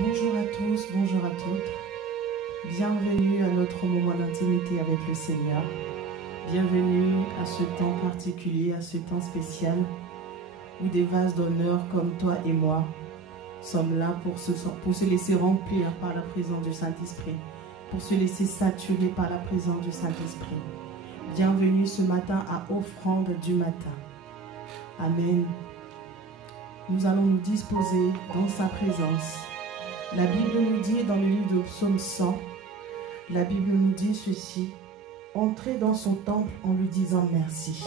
Bonjour à tous, bonjour à toutes. Bienvenue à notre moment d'intimité avec le Seigneur. Bienvenue à ce temps particulier, à ce temps spécial où des vases d'honneur comme toi et moi sommes là pour se laisser remplir par la présence du Saint-Esprit, pour se laisser saturer par la présence du Saint-Esprit. Bienvenue ce matin à Offrande du matin. Amen. Nous allons nous disposer dans sa présence. La Bible nous dit dans le livre de Psaume 100, la Bible nous dit ceci: entrez dans son temple en lui disant merci.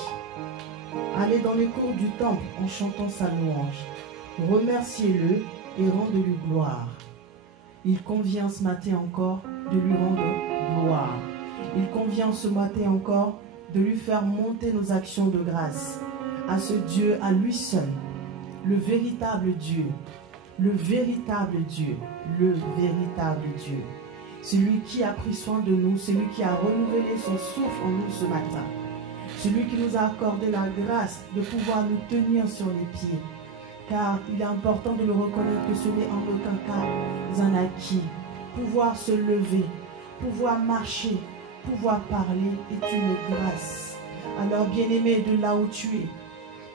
Allez dans les cours du temple en chantant sa louange. Remerciez-le et rendez-lui gloire. Il convient ce matin encore de lui rendre gloire. Il convient ce matin encore de lui faire monter nos actions de grâce à ce Dieu, à lui seul, le véritable Dieu. Le véritable Dieu, le véritable Dieu, celui qui a pris soin de nous, celui qui a renouvelé son souffle en nous ce matin, celui qui nous a accordé la grâce de pouvoir nous tenir sur les pieds, car il est important de le reconnaître que ce n'est en aucun cas un acquis. Pouvoir se lever, pouvoir marcher, pouvoir parler est une grâce. Alors bien-aimé, de là où tu es,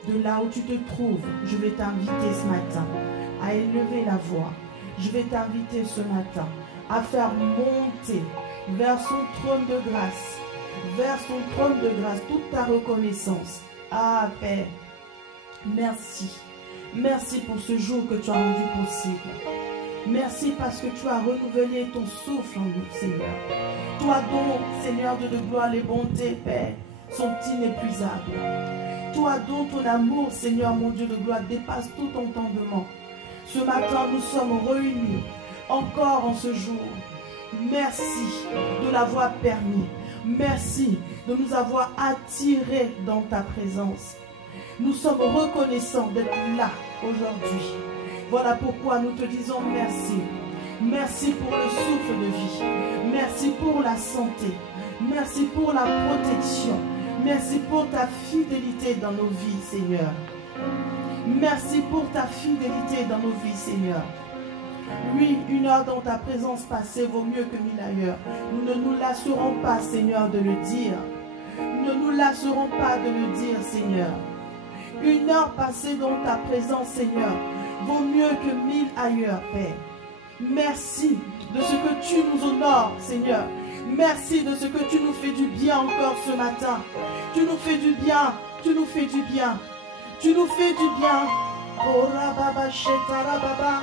de là où tu te trouves, je vais t'inviter ce matin à élever la voix. Je vais t'inviter ce matin à faire monter vers son trône de grâce, vers son trône de grâce, toute ta reconnaissance. Ah Père, merci. Merci pour ce jour que tu as rendu possible. Merci parce que tu as renouvelé ton souffle en nous, Seigneur. Toi dont, Seigneur Dieu de gloire, les bontés, Père, sont inépuisables. Toi dont ton amour, Seigneur mon Dieu de gloire, dépasse tout entendement. Ce matin, nous sommes réunis encore en ce jour. Merci de l'avoir permis. Merci de nous avoir attirés dans ta présence. Nous sommes reconnaissants d'être là aujourd'hui. Voilà pourquoi nous te disons merci. Merci pour le souffle de vie. Merci pour la santé. Merci pour la protection. Merci pour ta fidélité dans nos vies, Seigneur. Merci pour ta fidélité dans nos vies, Seigneur. Oui, une heure dans ta présence passée vaut mieux que 1000 ailleurs. Nous ne nous lasserons pas, Seigneur, de le dire. Nous ne nous lasserons pas de le dire, Seigneur. Une heure passée dans ta présence, Seigneur, vaut mieux que 1000 ailleurs, Père. Merci de ce que tu nous honores, Seigneur. Merci de ce que tu nous fais du bien encore ce matin. Tu nous fais du bien, tu nous fais du bien. Tu nous fais du bien. Oh rababa shetara baba.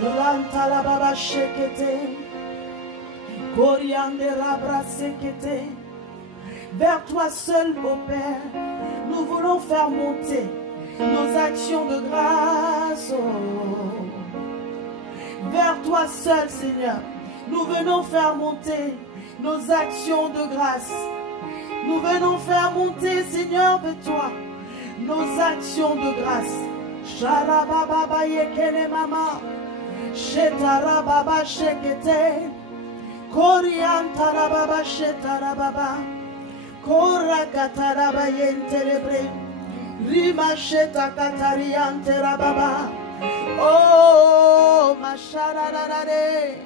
Rantala baba shekete. Koriande rabra sekete. Vers toi seul, mon Père, nous voulons faire monter nos actions de grâce. Oh. Vers toi seul, Seigneur, nous venons faire monter nos actions de grâce. Nous venons faire monter, Seigneur, vers toi nos actions de grâce. Sharababa yekele mama, shetarababa shekete, koriantarababa shetarababa, korakataraba yentelebre, rima shetakatarianterababa. Oh, ma chararare,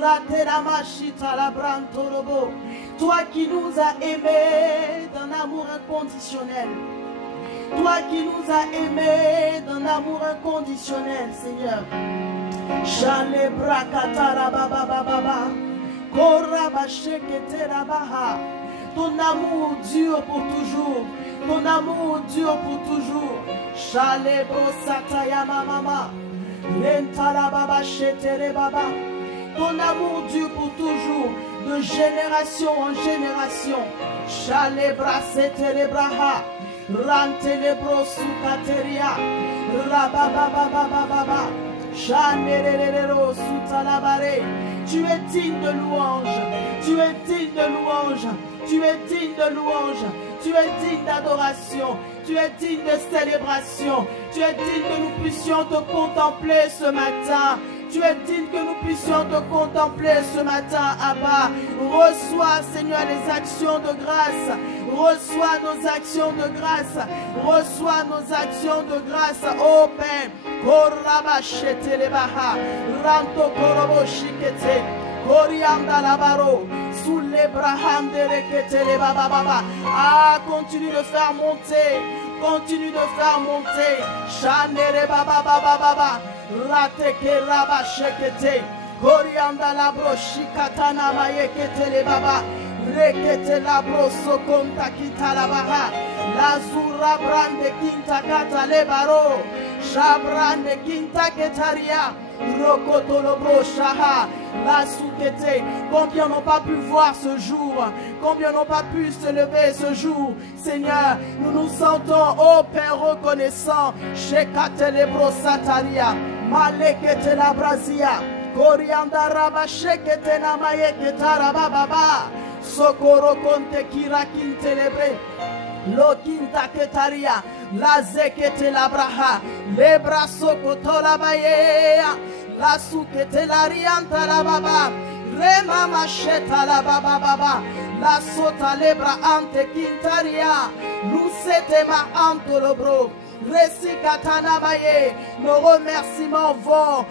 rateramashita labrantorobo. Toi qui nous as aimés d'un amour inconditionnel. Toi qui nous as aimés d'un amour inconditionnel, Seigneur. Chalebra katarababababa. Korabasheketerabaha. Ton amour dure pour toujours. Ton amour dure pour toujours. Chalebro satayama mama. Rentarababa sheterebaba. Ton amour dure pour toujours, de génération en génération. Chalebra seterebraha. Rantelebro sukateria. Rababababababa. Chanerero sutalabare. Tu es digne de louange. Tu es digne de louange. Tu es digne de louange. Tu es digne d'adoration. Tu es digne de célébration. Tu es digne que nous puissions te contempler ce matin. Tu es digne que nous puissions te contempler ce matin, Abba. Reçois, Seigneur, les actions de grâce. Reçois nos actions de grâce. Reçois nos actions de grâce, ô Père. Korabashete lebaha. Ranto korobo shikete. Korianda labaro. Sous les braham de rekete le baba baba. Ah, continue de faire monter. Continue de faire monter. Chanere baba baba baba. Rateke rabashekete. Korianda labro shikatana mayekete le baba. Rekete labro sokonta kita labaha. Lazura brande kinta kata le baro. Shabrande kinta ketaria. Rokotolobro shaha. La soukete. Combien n'ont pas pu voir ce jour? Combien n'ont pas pu se lever ce jour? Seigneur, nous nous sentons, ô Père reconnaissant. Shekatelebro sataria. Malekete la brazia. Korianda raba shekete na mayekete rababa. Sokoro konte kira kintelebre. Lo kinta ketaria. La zekete la braha. Le braso kotola baye. La soukete la rianta la baba. Rema macheta la baba baba. La sota lebra ante kintaria. Lucete ma antolobro. Resikatana baye. Nos remerciements vont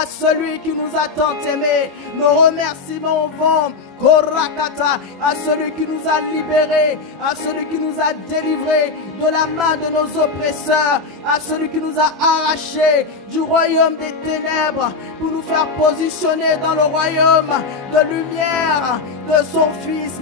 à celui qui nous a tant aimés. Nos remerciements vont Korakata, à celui qui nous a libérés, à celui qui nous a délivrés de la main de nos oppresseurs, à celui qui nous a arrachés du royaume des ténèbres pour nous faire positionner dans le royaume de lumière de son fils.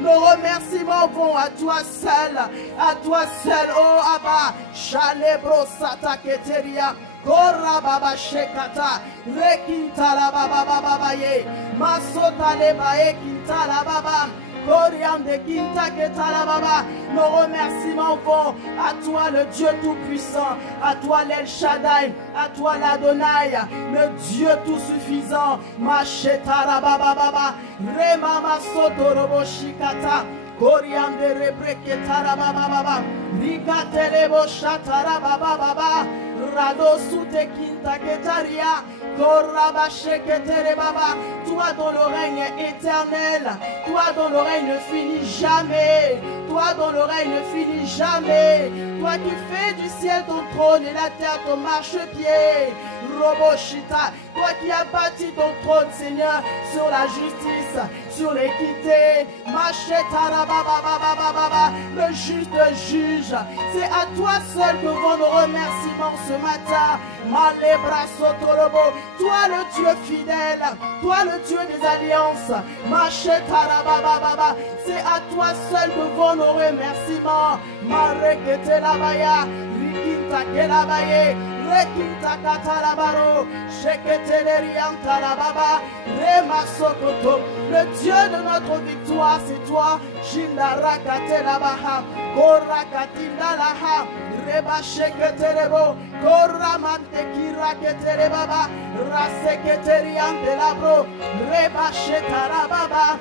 Nos remerciements vont à toi seul, oh Abba. Chalebro sataketeria. Korra baba shekata, rekinta la baba baba ye, masota le bae kinta la baba, koriande kinta keta la baba. Nos remerciements vont à toi le Dieu tout-puissant, à toi l'El Shaddai, à toi l'Adonai, le Dieu tout-suffisant. Macheta la baba baba, rema masoto robo shikata. Koriande rebreketa la baba baba, rikatelebo shatara baba baba. Rado sute kinta ketaria. Korabasheketere baba. Toi dont le règne est éternel. Toi dont le règne ne finit jamais. Toi dont le règne ne finit jamais. Toi qui fais du ciel ton trône et la terre ton marchepied. Roboshita. Toi qui as bâti ton trône, Seigneur, sur la justice, sur l'équité. Machetara baba baba baba. Le juste juge. C'est à toi seul que vont nos remerciements ce matin. Malebra sotorobo. Toi le Dieu fidèle, toi le Dieu des alliances. Machetara baba baba. C'est à toi seul que vont nos remerciements. Marekete la baya, rikinta kelabaye. Rekinta katalabaro, sheketelerianta la baba, rema sokoto. Le Dieu de notre victoire, c'est toi. Shindara katelabaha, korakatinda laha, reba sheketelebo, koramante kiraketelebaba, raseketeriante labro, reba shetarababa.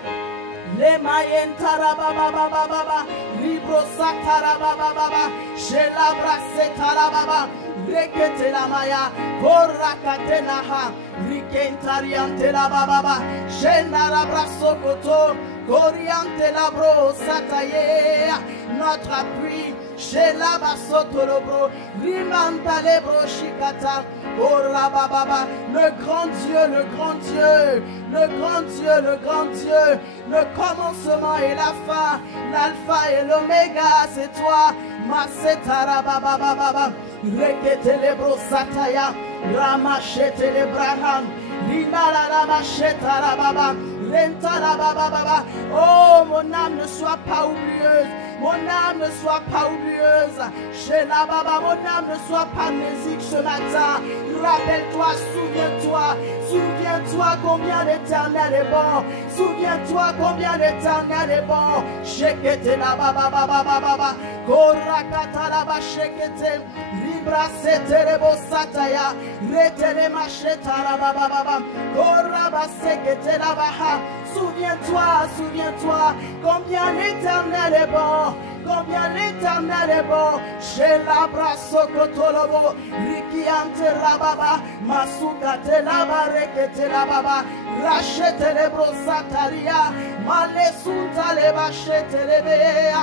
Le mayentara baba baba baba, libro satara baba baba, shelabra setara baba, rekete la maya, korakate naha, rikentariante la baba baba, shenara brasokoto, koriante la bro sataye, notre appui, shelaba sotolobro, rimanta le bro shikata, korababa, le grand Dieu, le grand Dieu, le grand Dieu, le grand Dieu, le commencement et la fin, l'alpha et l'oméga, c'est toi. Masetara baba baba, rekete le bro sataya, ramachete le braham, linala ramachetara baba, lentara baba baba. Oh, mon âme ne soit pas oublieuse. Mon âme ne soit pas oublieuse. Chez la baba, mon âme ne soit pas amnésique ce matin. Rappelle-toi, souviens-toi. Souviens-toi combien l'Éternel est bon. Souviens-toi combien l'Éternel est bon. Shekete la baba baba baba. Korakata la ba shekete. Libra seterebo sataya. Retele macheta la baba baba. Koraba sekete la baha. Souviens-toi, souviens-toi combien l'Éternel est bon. Combien l'Éternel est bon. Chez la brasso kotolobo. Rikiante la baba. Masukate la barekete la baba. Rachete le brosataria. Malesunta le bachete le bea.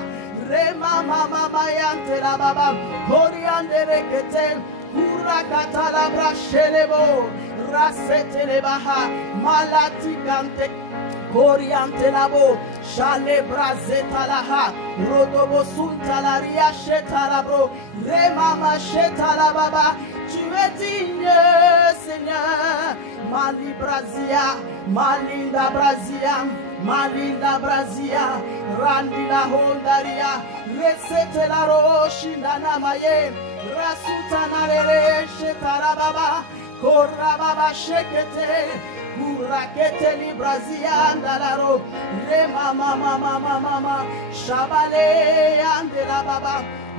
Rema mama mayante la baba. Koria yanderekete. Urakata la brachelebo. Rasete le baha. Malati gante. Oriente labo, chale brazeta laha, rodobo sunta la riacheta labro, remama cheta la baba, tu es digne, Seigneur, Mali Brazia, Malinda Brazia, Malinda Brazia, Randi la Hondaria, Resete la roche, Nana Maye, Rasuta Nare, cheta la baba, Korra baba shekete. Kurakete li Brazia andalaro, re mama mama mama mama, Shabale andela baba,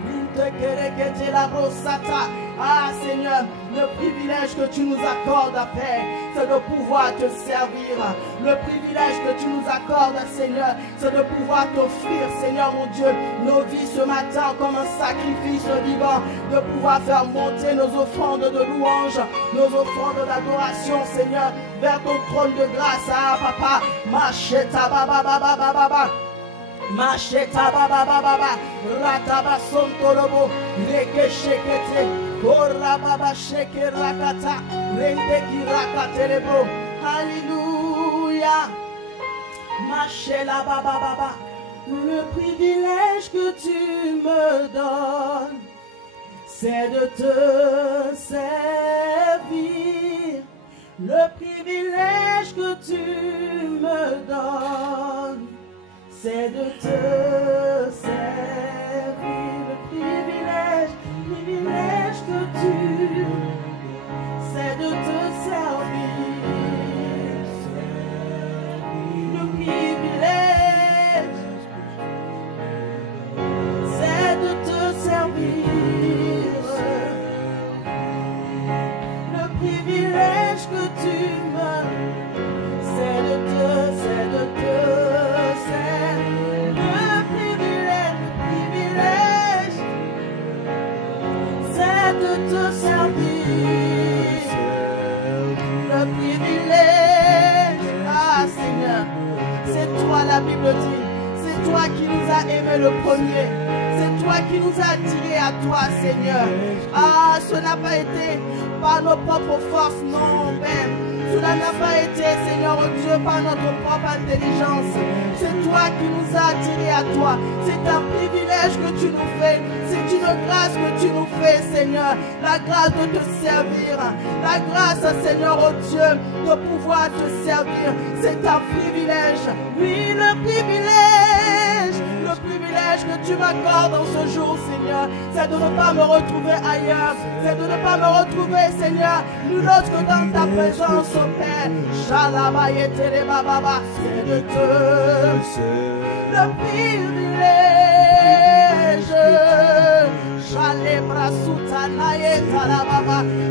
rinte kerekete la brosata. Ah Seigneur, le privilège que tu nous accordes à paix, c'est de pouvoir te servir. Le privilège que tu nous accordes, Seigneur, c'est de pouvoir t'offrir, Seigneur mon Dieu, nos vies ce matin comme un sacrifice vivant, de pouvoir faire monter nos offrandes de louange, nos offrandes d'adoration, Seigneur, vers ton trône de grâce. Ah papa, macheta baba baba baba baba. Macheta baba baba baba, rataba sontolobo, leke shekete, korra baba sheke rakata, rende ki rakate lebo. Alléluia. Machela baba baba, le privilège que tu me donnes, c'est de te servir. Le privilège que tu me donnes, c'est de te servir. Le privilège que tu, c'est de te servir. Le privilège, c'est de te servir. Le privilège que tu me, c'est de te servir. De te servir, le privilège. Ah Seigneur, c'est toi, la Bible dit, c'est toi qui nous as aimés le premier, c'est toi qui nous as attirés à toi, Seigneur. Ah, ce n'a pas été par nos propres forces, non, Père. Cela n'a pas été, Seigneur Dieu, par notre propre intelligence. C'est toi qui nous as attirés à toi. C'est un privilège que tu nous fais. C'est une grâce que tu nous fais, Seigneur. La grâce de te servir. La grâce, Seigneur Dieu, de pouvoir te servir. C'est un privilège. Oui, le privilège. Le privilège que tu m'accordes en ce jour, Seigneur, c'est de ne pas me retrouver ailleurs. C'est de ne pas me retrouver, Seigneur, nul autre que dans ta présence, oh Père. C'est de te, le privilège.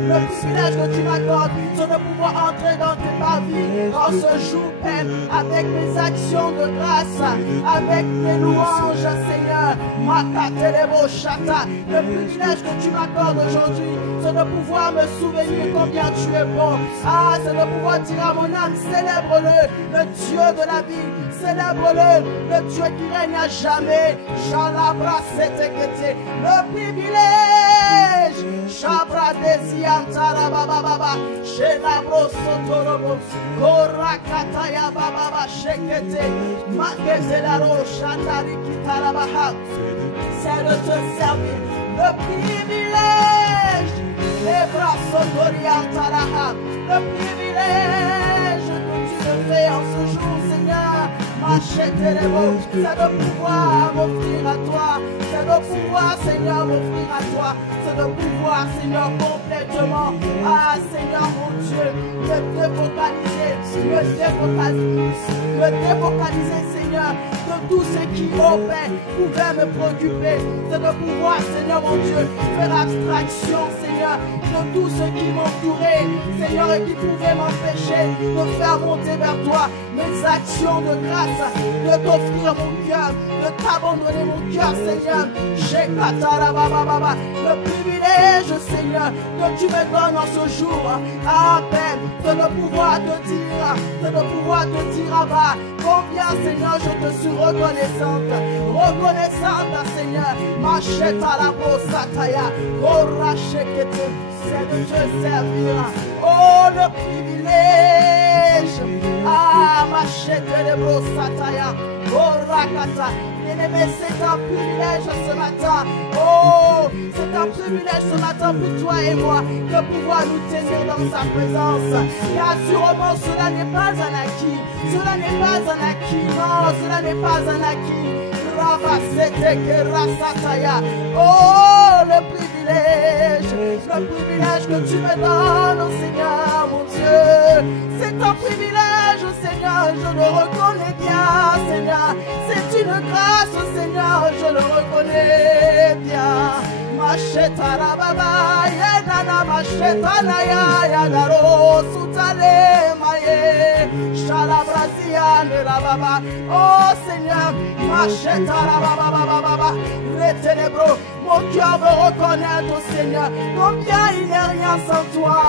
Le privilège que tu m'accordes, c'est de pouvoir entrer dans ta vie en ce jour, Père, avec mes actions de grâce, avec mes louanges, Seigneur. Le privilège que tu m'accordes aujourd'hui, c'est de pouvoir me souvenir combien tu es bon. Ah, c'est de pouvoir dire à mon âme, célèbre-le, le Dieu de la vie, célèbre-le, le Dieu qui règne à jamais. Le privilège, Shabra Desiantara Baba Baba, Shelabro Sotorobo, Korakataya Baba Shekete, Makete Laro, Shandari Kitarabaha, c'est de te servir. Le privilège, les bras Sotoriantaraha, le privilège que tu me fais en ce jour, Seigneur. C'est de pouvoir m'offrir à toi. C'est de pouvoir, Seigneur, m'offrir à toi. C'est de pouvoir, Seigneur, complètement. Ah, Seigneur, mon Dieu, me défocaliser, Seigneur, de tout ce qui, oh Père, pouvait me préoccuper. C'est de pouvoir, Seigneur, mon Dieu, faire abstraction, Seigneur, de tout ce qui m'entourait, Seigneur, et qui pouvait m'empêcher de faire monter vers toi mes actions de grâce, de t'offrir mon cœur, de t'abandonner mon cœur, Seigneur. Le privilège, Seigneur, que tu me donnes en ce jour, ah Père, de pouvoir te dire, Abba, combien, Seigneur, je te suis reconnaissante. Reconnaissante, Seigneur. Machette à la brossataya. Korachekete. C'est de te servir. Oh, le privilège. Ah, machette de brossataya. Korakata. Bien-aimé, c'est un privilège ce matin. Oh, c'est un privilège ce matin pour toi et moi de pouvoir nous tenir dans sa présence. Car sûrement cela n'est pas un acquis. Cela n'est pas un acquis. Non, cela n'est pas un acquis. Oh, le privilège que tu me donnes, oh Seigneur, mon Dieu. C'est un privilège, oh Seigneur, je le reconnais bien, Seigneur. C'est une grâce, oh Seignor, je le reconnais bien. Macheta la baba, yenana macheta na ya yanaro sutale maye, shalabrazia ne la baba. Oh Seigneur, macheta la baba baba baba, les ténébreux. Mon cœur veut reconnaître, oh Seigneur, combien il n'est rien sans toi,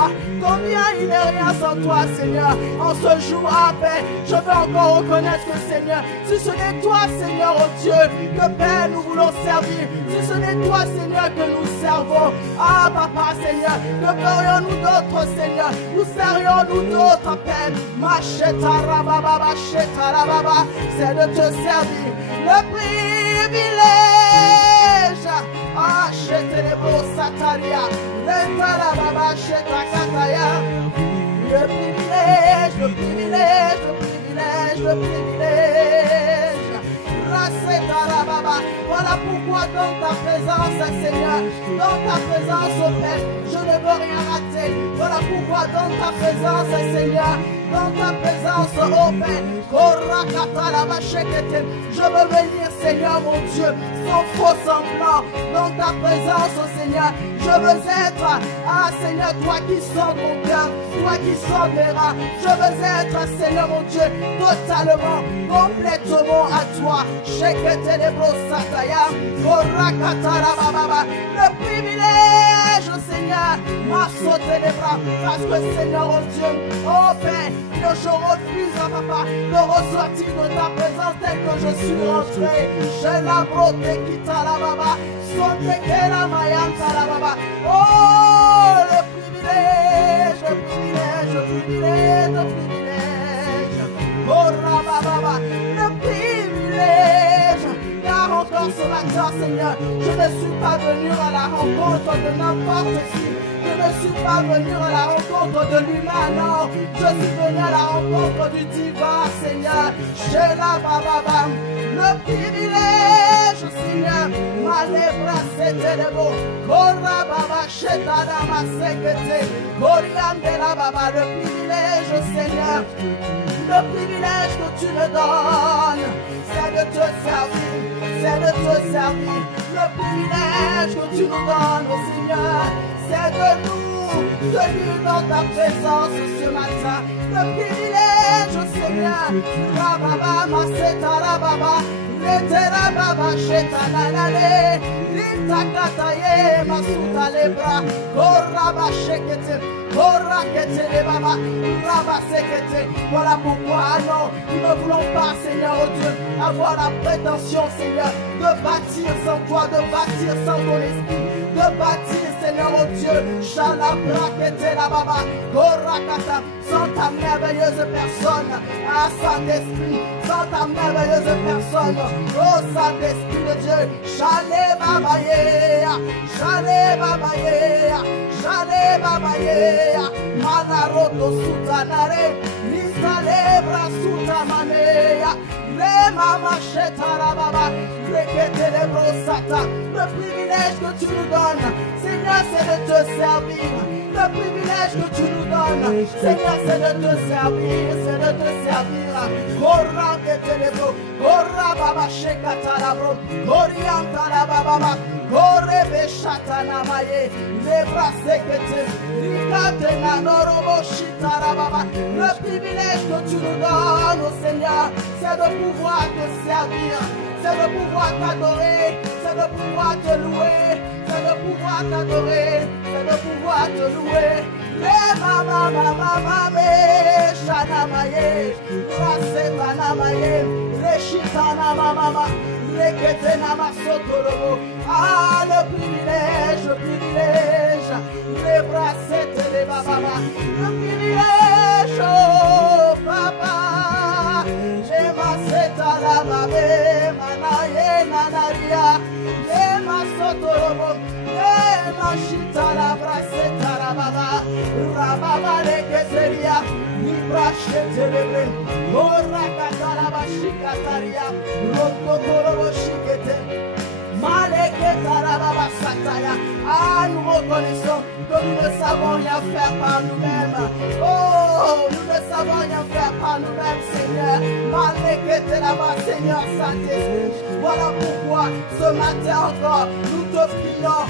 combien il n'est rien sans toi, Seigneur. En ce jour à paix, je veux encore reconnaître que, Seigneur, si ce n'est toi, Seigneur, oh Dieu, que Père nous voulons servir, si ce n'est toi, Seigneur, que nous servons, ah Papa, Seigneur, que ferions-nous d'autres, Seigneur, où serions-nous d'autres, Père, macheta rababa, macheta rababa, c'est de te servir, le privilège. Ah, chete les beaux sataria, l'entala baba cheta kataya. Le privilège, le privilège, le privilège, le privilège. Raseta la baba. Voilà pourquoi dans ta présence, Seigneur, dans ta présence, oh Père, je ne veux rien rater. Voilà pourquoi dans ta présence, Seigneur, dans ta présence, oh Père, je veux venir, Seigneur, mon Dieu, sans faux semblant, dans ta présence, oh Seigneur. Je veux être, ah Seigneur, toi qui sens mon cœur, toi qui sens mes reins. Je veux être, Seigneur, mon Dieu, totalement, complètement à toi. Le privilège, Seigneur, m'a sauté les bras, parce que, Seigneur, oh Dieu, oh Père, que je refuse, Papa, de ressortir de ta présence tel que je suis rentré. J'ai la beauté qui t'a la baba, son la mayanta la baba. Oh, le privilège, le privilège, le privilège, le privilège. Oh, rababa, le privilège. Car encore ce matin, Seigneur, je ne suis pas venu à la rencontre de n'importe qui. Je ne suis pas venu à la rencontre de l'humain, non. Je suis venu à la rencontre du divin, Seigneur. Chez la bababa, le privilège, Seigneur. Malebra, c'était le beau. Kora baba, chetana, ma sekete. Koriande la baba, le privilège, Seigneur. Le privilège que tu me donnes, c'est de te servir, c'est de te servir. Le privilège que tu nous donnes, oh Seigneur, c'est de nous tenir dans ta présence ce matin. Le privilège, oh Seigneur, Rababa, Maseta, Rababa, Letera, Baba, Sheta, Nanale, Litakataye, Masuta, Lebra, Koraba, Shekete. Voilà pourquoi, non, nous ne voulons pas, Seigneur, oh Dieu, avoir la prétention, Seigneur, de bâtir sans toi, de bâtir sans ton esprit, de bâtir, Seigneur, oh Dieu, sans ta merveilleuse personne, ah, Saint-Esprit, sans ta merveilleuse personne, oh Saint-Esprit de Dieu, Chalet Babaye, Chalet Babaye, Chalet Babaye. Manaroto sutanare, Lisalebra sutamanea, le mama chetara baba, le privilège que tu nous donnes, Seigneur, c'est de te servir. Le privilège que tu nous donnes, Seigneur, c'est de te servir, c'est de te servir. Korra ketelebro, korra baba shekatalabro, korianta la baba, korre beshatana maye, lebra sekete, likatena norobo shitara baba. Le privilège que tu nous donnes, oh Seigneur, c'est de pouvoir te servir, c'est de pouvoir t'adorer, c'est de pouvoir te louer, c'est de pouvoir t'adorer, c'est de pouvoir te louer. Le mama mama mame shanamaye rasetanamaye reshitana mama reketena masotorobo. Ah, le privilège, les bras les baba, le privilège, oh papa, j'ai ma seta la babe, manaye nanaria, les masotorobo, les machita la braseta la baba, rababa le keseria, libra chetelebre, orakata la bashikataria, rotokorobo shikete. Ah, nous reconnaissons que nous ne savons rien faire par nous-mêmes. Oh, nous ne savons rien faire par nous-mêmes, Seigneur. Malekete là-bas, Seigneur Saint-Esprit. Voilà pourquoi ce matin encore, nous te prions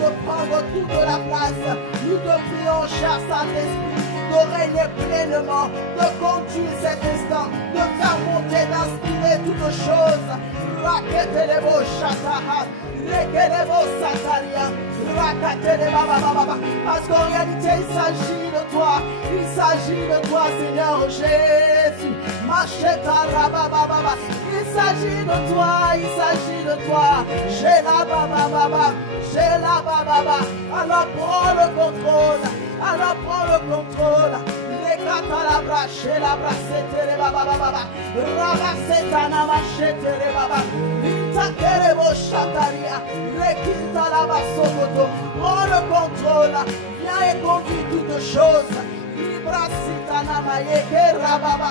de prendre toute la place. Nous te prions, cher Saint-Esprit, de régner pleinement, de conduire cet instant, de faire monter, d'inspirer toutes choses. Raketelebo shataha, rekelebo sataria, rakateleba baba. Parce qu'en réalité, il s'agit de toi, Seigneur Jésus. Macheta rababa, il s'agit de toi, j'ai la baba. Alors prends le contrôle. Katalabra, shelabra, setere baba baba, raba setana machetere baba, vinta kerebo shataria, rekita laba sokoto, prends le contrôle, viens et conduis toutes choses, libra sitana maye kerababa,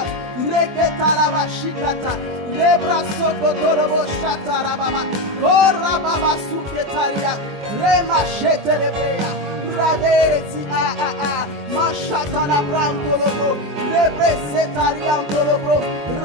reketa laba shikata, lebra sokoto lobo shatara baba, korababa suketaria, rema shetere beya. Radezi Mashatana Brantolobo, Lebresetariantolobo,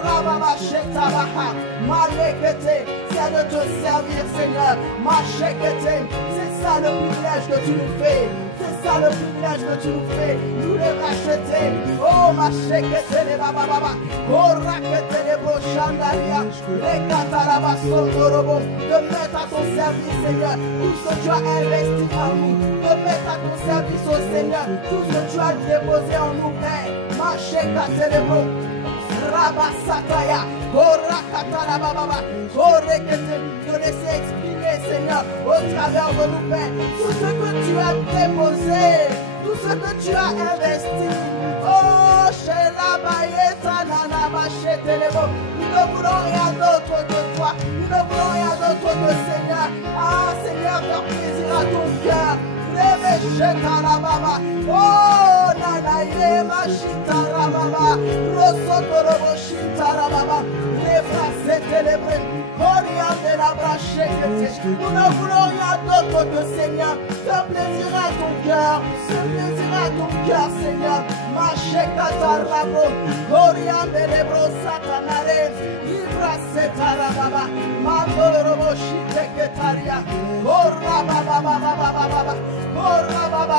Rababashetabaha, Malekete, c'est de te servir, Seigneur. Machekete, c'est ça le privilège que tu nous fais. C'est ça le privilège que tu nous fais. Nous les racheter. Oh, Machekete, les bababa, Korakete, les brochandaria, les katarabasondorobo, de mettre à ton service, Seigneur, tout ce que tu as investi en nous, de mettre à ton service au Seigneur, tout ce que tu as déposé en nous, Père. Machekatelebo, Rabasataya, Korakatarababa, Korekete, de laisser exprimer, Seigneur, au travers de nous, Père, tout ce que tu as déposé, tout ce que tu as investi. Oh, Shela Bayeta Nana Machetelebo, nous ne voulons rien d'autre que toi, nous ne voulons rien d'autre que Seigneur. Ah, Seigneur, faire plaisir à ton cœur. Oh, Nanaye Machitara Baba, Rosotorobo Shintara Baba, les bras célébrés, Corian de la brachette. Nous ne voulons rien d'autre que Seigneur. Fais plaisir à ton cœur, fais plaisir à ton cœur, Seigneur. Machekata Rabo, Corian de l'Ebro Satanare, Libra Setara Baba, Mandorobo Shiteketaria, Corra Baba Baba. Corra baba,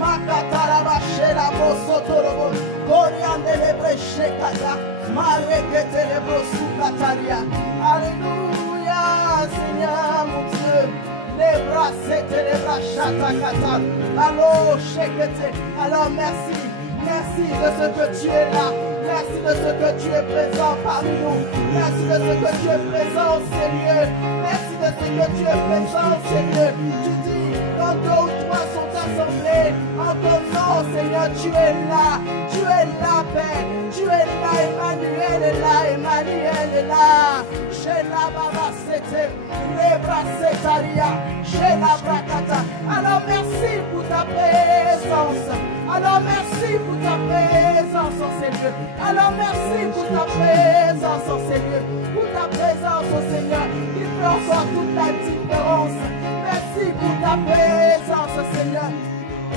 Makataraba shela brosotorobo, Coriande lebre shekata, Marekete lebro sukataria. Alléluia, Seigneur mon Dieu. Les bras c'était les bras chatakata. Alors shekete. Alors merci. Merci de ce que tu es là. Merci de ce que tu es présent parmi nous. Merci de ce que tu es présent, Seigneur. Merci de ce que tu es présent, Seigneur. Tu dis, quand deux ou trois sont assemblés en ton nom, Seigneur, tu es là. Tu es là, Père. Tu es là, Emmanuel est là. Emmanuel est là. Chez la Baba, c'était les bras Setaria. Chez la Brakata. Alors merci pour ta présence. Alors merci pour ta présence en ces lieux. Alors merci pour ta présence en ces lieux. Pour ta présence au Seigneur. Il fait encore toute la différence. Merci pour ta présence Seigneur.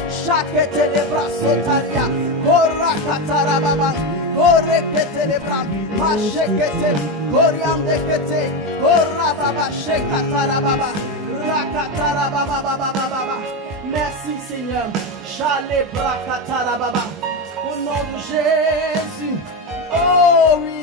Chaque télébra sotaria. Corra katarababa. Corre que télébra. Machekete. Coriandekete. Corra baba. Shekatarababa. Rakatarababa baba. Merci Seigneur. Au nom de Jésus. Oh oui.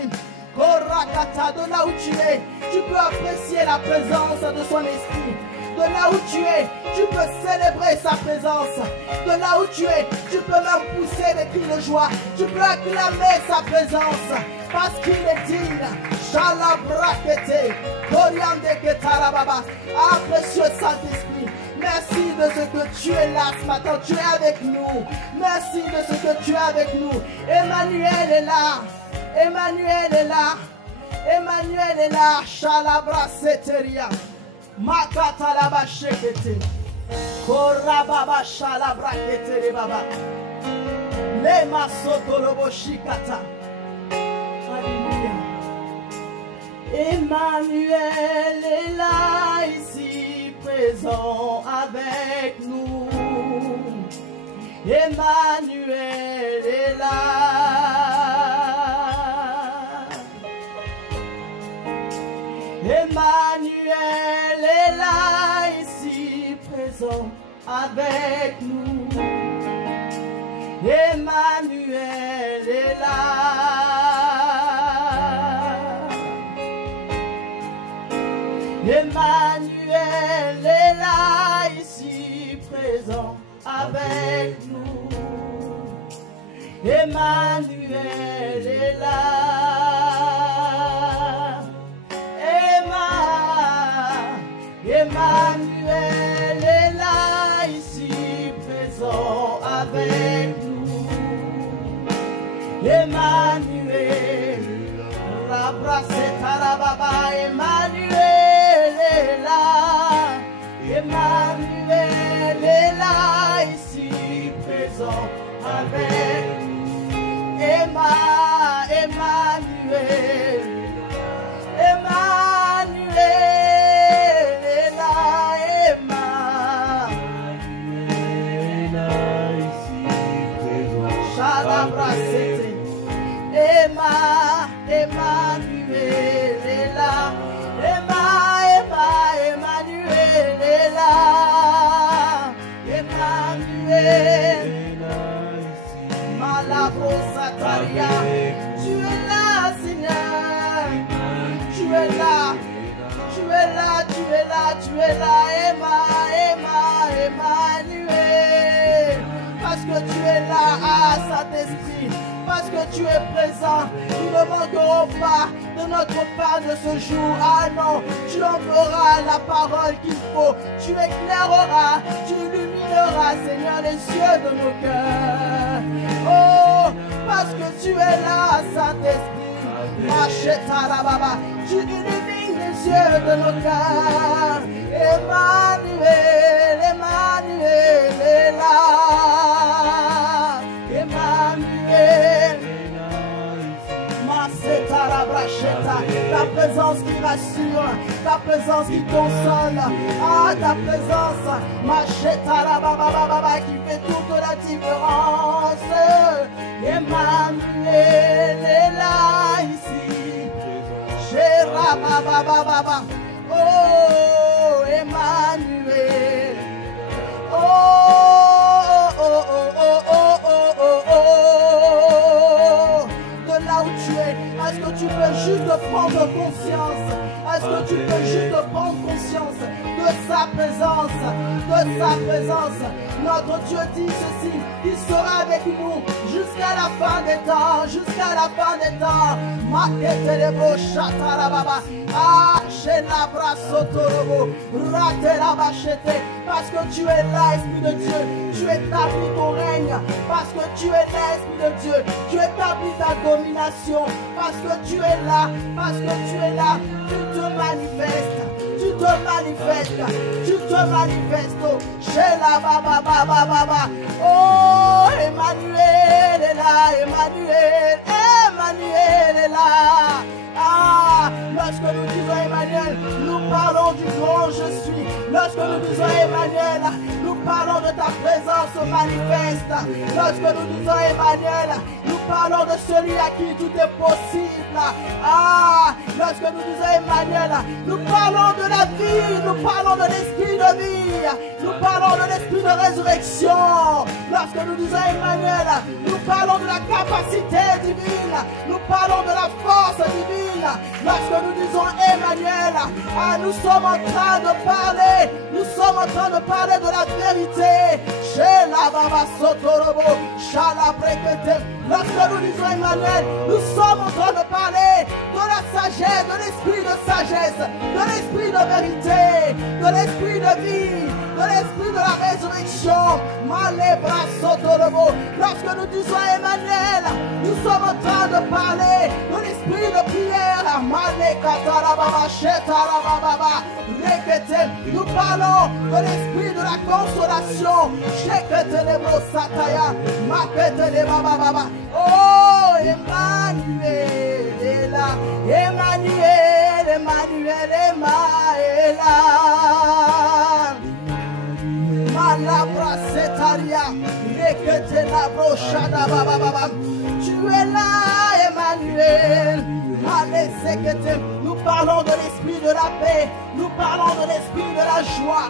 Korakata, de là où tu es, tu peux apprécier la présence de son esprit. De là où tu es, tu peux célébrer sa présence. De là où tu es, tu peux même pousser des cris de joie. Tu peux acclamer sa présence parce qu'il est digne. Shalabrakete, Koriande Ketarababa. Ah, précieux Saint-Esprit, merci de ce que tu es là ce matin. Tu es avec nous. Merci de ce que tu es avec nous. Emmanuel est là. Emmanuel est là. Emmanuel est là. Shalabraseteria. Makatalaba shekete. Korababa shalabrakete baba. Lema sotolobo shikata. Alléluia. Emmanuel est là ici présent avec nous. Emmanuel est là. Emmanuel est là ici présent avec nous. Emmanuel est là. Emmanuel est là ici présent avec nous. Emmanuel est là. Emmanuel est là ici présent avec nous. Emmanuel, Emmanuel est là. Emmanuel est là ici présent avec nous. Emmanuel. Emmanuel est là. Emmanuel est là. Emmanuel. Malabo Sataria. Tu es là, Seigneur. Tu es là. Tu es là, tu es là, tu es là. Emmanuel. Parce que tu es là, Saint-Esprit. Parce que tu es présent, nous ne manquerons pas de notre part de ce jour. Ah non, tu enverras la parole qu'il faut, tu éclaireras, tu illumineras, Seigneur, les yeux de nos cœurs. Oh, parce que tu es là, Saint-Esprit, Machetara, tu illumines les yeux de nos cœurs. Emmanuel, Emmanuel est là. Emmanuel. Ta présence qui rassure, ta présence qui console, ah, ta présence, qui fait toute la différence. Emmanuel est là ici. Oh, Emmanuel. Oh, oh, oh, oh, oh, oh, oh, oh. De là où tu es, est-ce que tu peux juste prendre conscience? Est-ce que tu peux juste prendre conscience de sa présence? De sa présence. Notre Dieu dit ceci, il sera avec nous jusqu'à la fin des temps, jusqu'à la fin des temps. Ah, chez la brasotorobo, rate la bachete, parce que tu es là, Esprit de Dieu, tu établis ton règne, parce que tu es là, Esprit de Dieu, tu établis ta domination, parce que tu es là, parce que tu es là, tu te manifestes. Tu te manifestes, tu te manifestes, chez la baba baba baba. Oh, Emmanuel est là, Emmanuel, Emmanuel est là. Ah, lorsque nous disons Emmanuel, nous parlons du grand je suis. Lorsque nous disons Emmanuel, nous parlons de ta présence manifeste. Lorsque nous disons Emmanuel, nous parlons de celui à qui tout est possible. Ah, lorsque nous disons Emmanuel, nous parlons de la vie, nous parlons de l'esprit de vie, nous parlons de l'esprit de résurrection. Lorsque nous disons Emmanuel, nous parlons de la capacité divine, nous parlons de la force divine. Lorsque nous disons Emmanuel, ah, nous sommes en train de parler, nous sommes en train de parler de la vérité. Chez la Baba Sotorobo, Chala Brekete. Lorsque nous disons Emmanuel, nous sommes en train de parler de la sagesse, de l'esprit de sagesse, de l'esprit de vérité, de l'esprit de vie, de l'esprit de la résurrection. Malebra Sotorobo. Lorsque nous disons Emmanuel, nous sommes en train de parler de l'esprit de prière. Nous parlons de l'esprit de la consolation. Oh, Emmanuel est là. Emmanuel, Emmanuel, Emmanuel est là. Malabra Setaria. Tu es là, Emmanuel. Nous parlons de l'esprit de la paix. Nous parlons de l'esprit de la joie.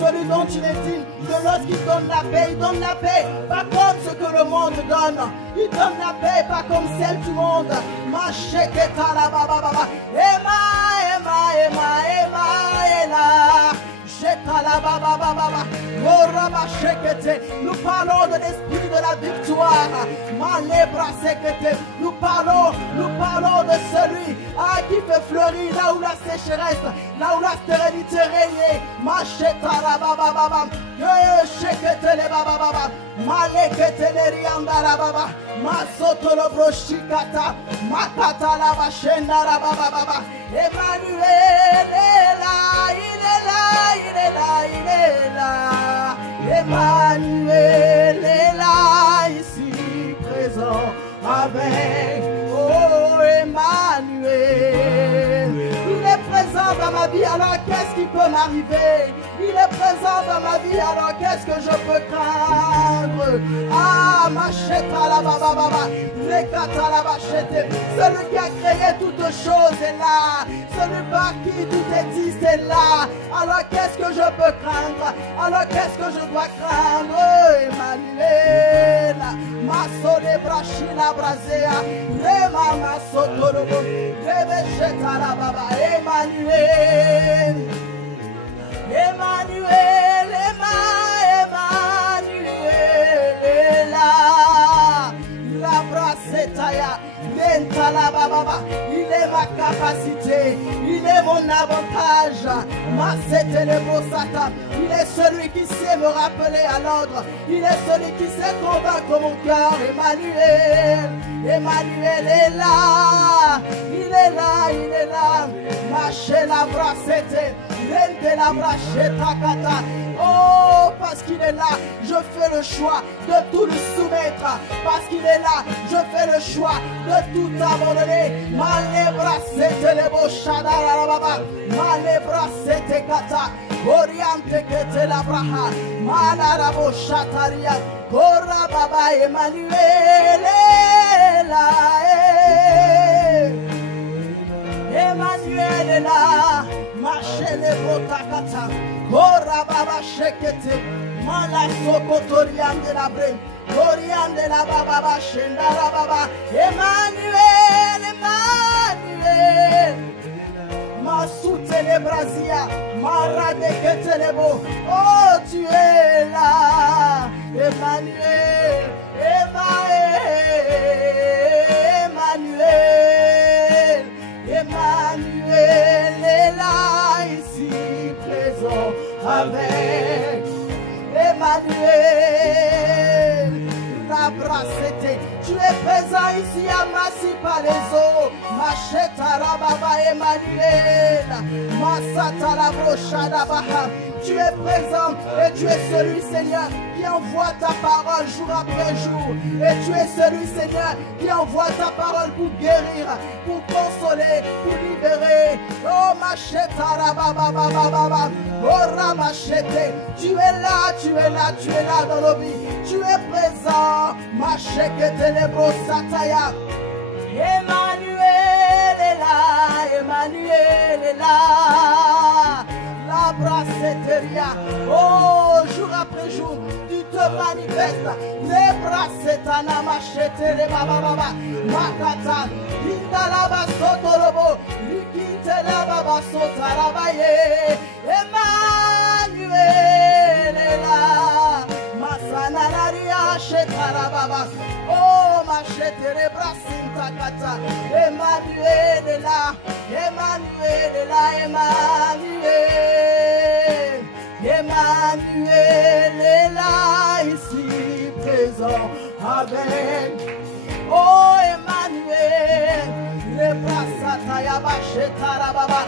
Celui dont il est dit que lorsqu'il donne la paix, il donne la paix pas comme ce que le monde donne. Il donne la paix pas comme celle du monde. Nous parlons de l'esprit de la victoire. Nous parlons de celui qui fait fleurir là où la sécheresse, là où la stérilité régnait. Emmanuel est là, il est là, il est là, il est là. Emmanuel est là, ici présent avec, oh Emmanuel. Il est présent dans ma vie, alors qu'est-ce qui peut m'arriver? Il est présent dans ma vie, alors qu'est-ce que je peux craindre? Ah, macheta la baba baba, lekata la bachete. Celui qui a créé toutes choses est là. Celui par qui tout existe est là. Alors qu'est-ce que je peux craindre? Alors qu'est-ce que je dois craindre? Emmanuel, masole brachina brazea, rema masotorobo, rebecheta la baba. Emmanuel, Emmanuel, Emmanuel est là. La bracetaya, l'entala baba. Il est ma capacité, il est mon avantage. Il est celui qui sait me rappeler à l'ordre. Il est celui qui sait convaincre mon cœur. Emmanuel, Emmanuel est là. Il est là, il est là. Mâchez la bracette, lente la brachette kata. Oh, parce qu'il est là, je fais le choix de tout lui soumettre. Parce qu'il est là, je fais le choix de tout abandonner. Malebra c'était le beau shadara baba. Malebra c'était kata. Oriente que te la braha. Malarabo shataria. Kora baba Emmanuel est là. Emmanuel est là. Machele botakata. Kora baba shekete. Mala sokotorian de la bre. Orian de la baba shendara baba. Emmanuel, Emmanuel. Masute le brazia. Marade ketelebo. Oh, tu es là. Emmanuel, Emmanuel. Emmanuel est là, ici présent avec Emmanuel. La bracette, tu es présent ici à Massy-Palaiso. Macheta la baba Emmanuel. Masata la brochada baha. Tu es présent et tu es celui, Seigneur, qui envoie ta parole jour après jour. Et tu es celui, Seigneur, qui envoie ta parole pour guérir, pour consoler, pour libérer. Oh, macheta la baba baba baba. Oh, ramachete. Tu es là, tu es là, tu es là dans nos vies. Tu es présent. Machete telebro sataya. Emmanuel est là, Emmanuel est là. La brasseteria, oh, jour après jour, tu te manifestes. Les brassetana machete, les baba baba, makata, indalaba sotorobo, likite la baba sotarabaye. Emmanuel est là. Masanararia shetarababa. Oh, ma chetere brasinta kata. Emmanuel est là. Emmanuel est là. Emmanuel. Emmanuel est là, ici présent avec. Oh, Emmanuel. Le brasataya bashetarababa.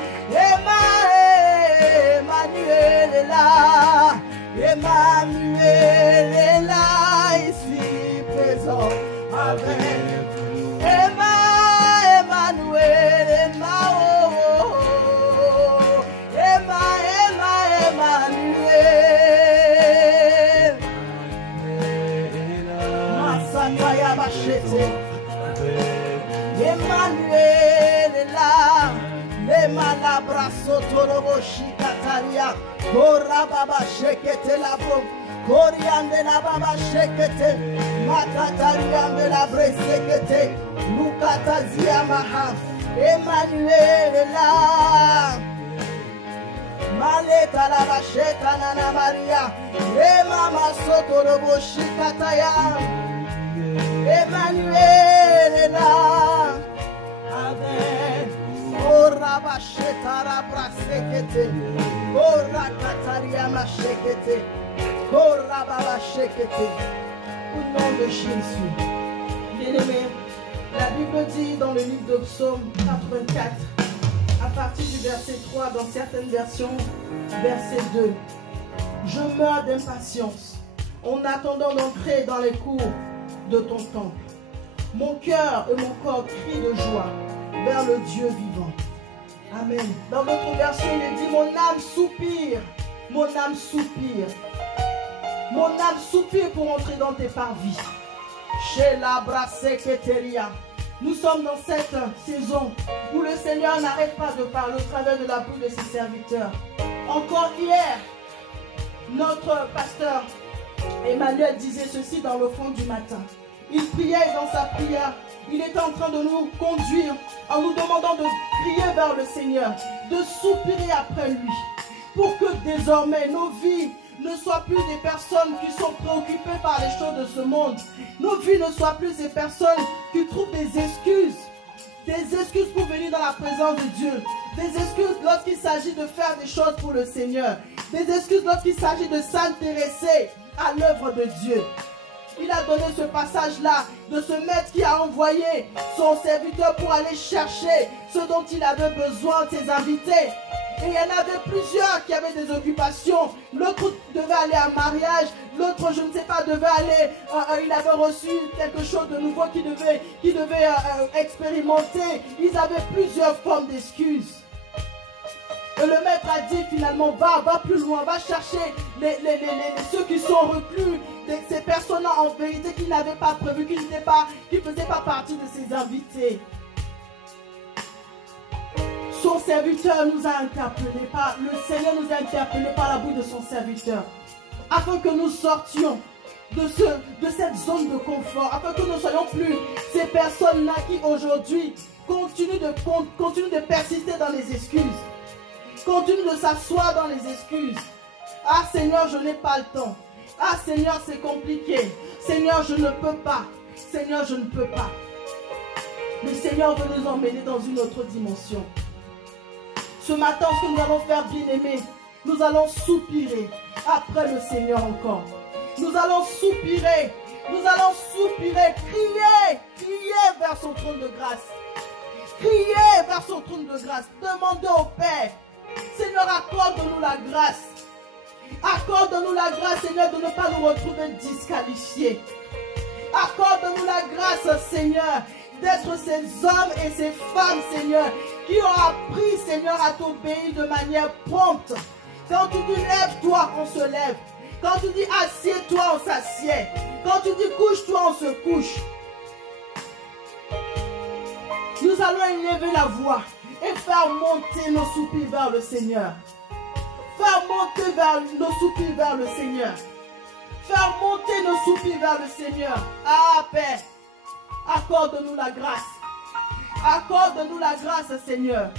Emmanuel est là. Emmanuel est là, ici présent avec. Emmanuel, Emmanuel. Masataya bashete. Emmanuel est là. Le malabra sotorobo shikataria. Kora baba shekete la bom. Koriande la baba shekete. Makatariande la bresekete. Lukatazia maha. Emmanuel est là. Maleta la bacheta nana Maria. E mama sotorobo shikataya. Emmanuel est là. Amen. Ora bacheta la brasekete. Ora kataria mashekete. Ora baba shekete. Au nom de Jésus. Bien-aimés, la Bible dit dans le livre de Psaume 84, à partir du verset 3, dans certaines versions, verset 2. Je meurs d'impatience en attendant d'entrer dans les cours de ton temple. Mon cœur et mon corps crient de joie vers le Dieu vivant. Amen. Dans notre version, il est dit, mon âme soupire, mon âme soupire. Mon âme soupire pour entrer dans tes parvis. Chez la braseketeria. Nous sommes dans cette saison où le Seigneur n'arrête pas de parler au travers de la bouche de ses serviteurs. Encore hier, notre pasteur Emmanuel disait ceci dans le fond du matin. Il priait dans sa prière. Il était en train de nous conduire en nous demandant de crier vers le Seigneur, de soupirer après lui, pour que désormais nos vies ne soient plus des personnes qui sont préoccupées par les choses de ce monde. Nos vies ne soient plus des personnes qui trouvent des excuses pour venir dans la présence de Dieu, des excuses lorsqu'il s'agit de faire des choses pour le Seigneur, des excuses lorsqu'il s'agit de s'intéresser à l'œuvre de Dieu. Il a donné ce passage-là de ce maître qui a envoyé son serviteur pour aller chercher ce dont il avait besoin de ses invités. Et il y en avait plusieurs qui avaient des occupations. L'autre devait aller à un mariage, l'autre, je ne sais pas, devait aller, il avait reçu quelque chose de nouveau qu'il devait expérimenter. Ils avaient plusieurs formes d'excuses. Et le maître a dit finalement, va plus loin, va chercher ceux qui sont reclus, ces personnes en vérité qui n'avaient pas prévu, qui ne faisaient pas partie de ses invités. Son serviteur nous a interpellés, le Seigneur nous a interpellés par la bouche de son serviteur, afin que nous sortions de cette zone de confort, afin que nous ne soyons plus ces personnes-là qui aujourd'hui continuent de persister dans les excuses, continuent de s'asseoir dans les excuses. Ah Seigneur, je n'ai pas le temps. Ah Seigneur, c'est compliqué. Seigneur, je ne peux pas. Seigneur, je ne peux pas. Le Seigneur veut nous emmener dans une autre dimension. Ce matin, ce que nous allons faire, bien-aimés, nous allons soupirer après le Seigneur encore. Nous allons soupirer, crier vers son trône de grâce. Crier vers son trône de grâce. Demander au Père, Seigneur, accorde-nous la grâce. Accorde-nous la grâce, Seigneur, de ne pas nous retrouver disqualifiés. Accorde-nous la grâce, Seigneur, d'être ces hommes et ces femmes, Seigneur, qui ont appris, Seigneur, à t'obéir de manière prompte. Quand tu dis lève-toi, on se lève. Quand tu dis assieds-toi, on s'assied. Quand tu dis couche-toi, on se couche. Nous allons élever la voix et faire monter nos soupirs vers le Seigneur. Faire monter nos soupirs vers le Seigneur. Faire monter nos soupirs vers le Seigneur. Ah, Père, accorde-nous la grâce. Accorde-nous la grâce, Seigneur.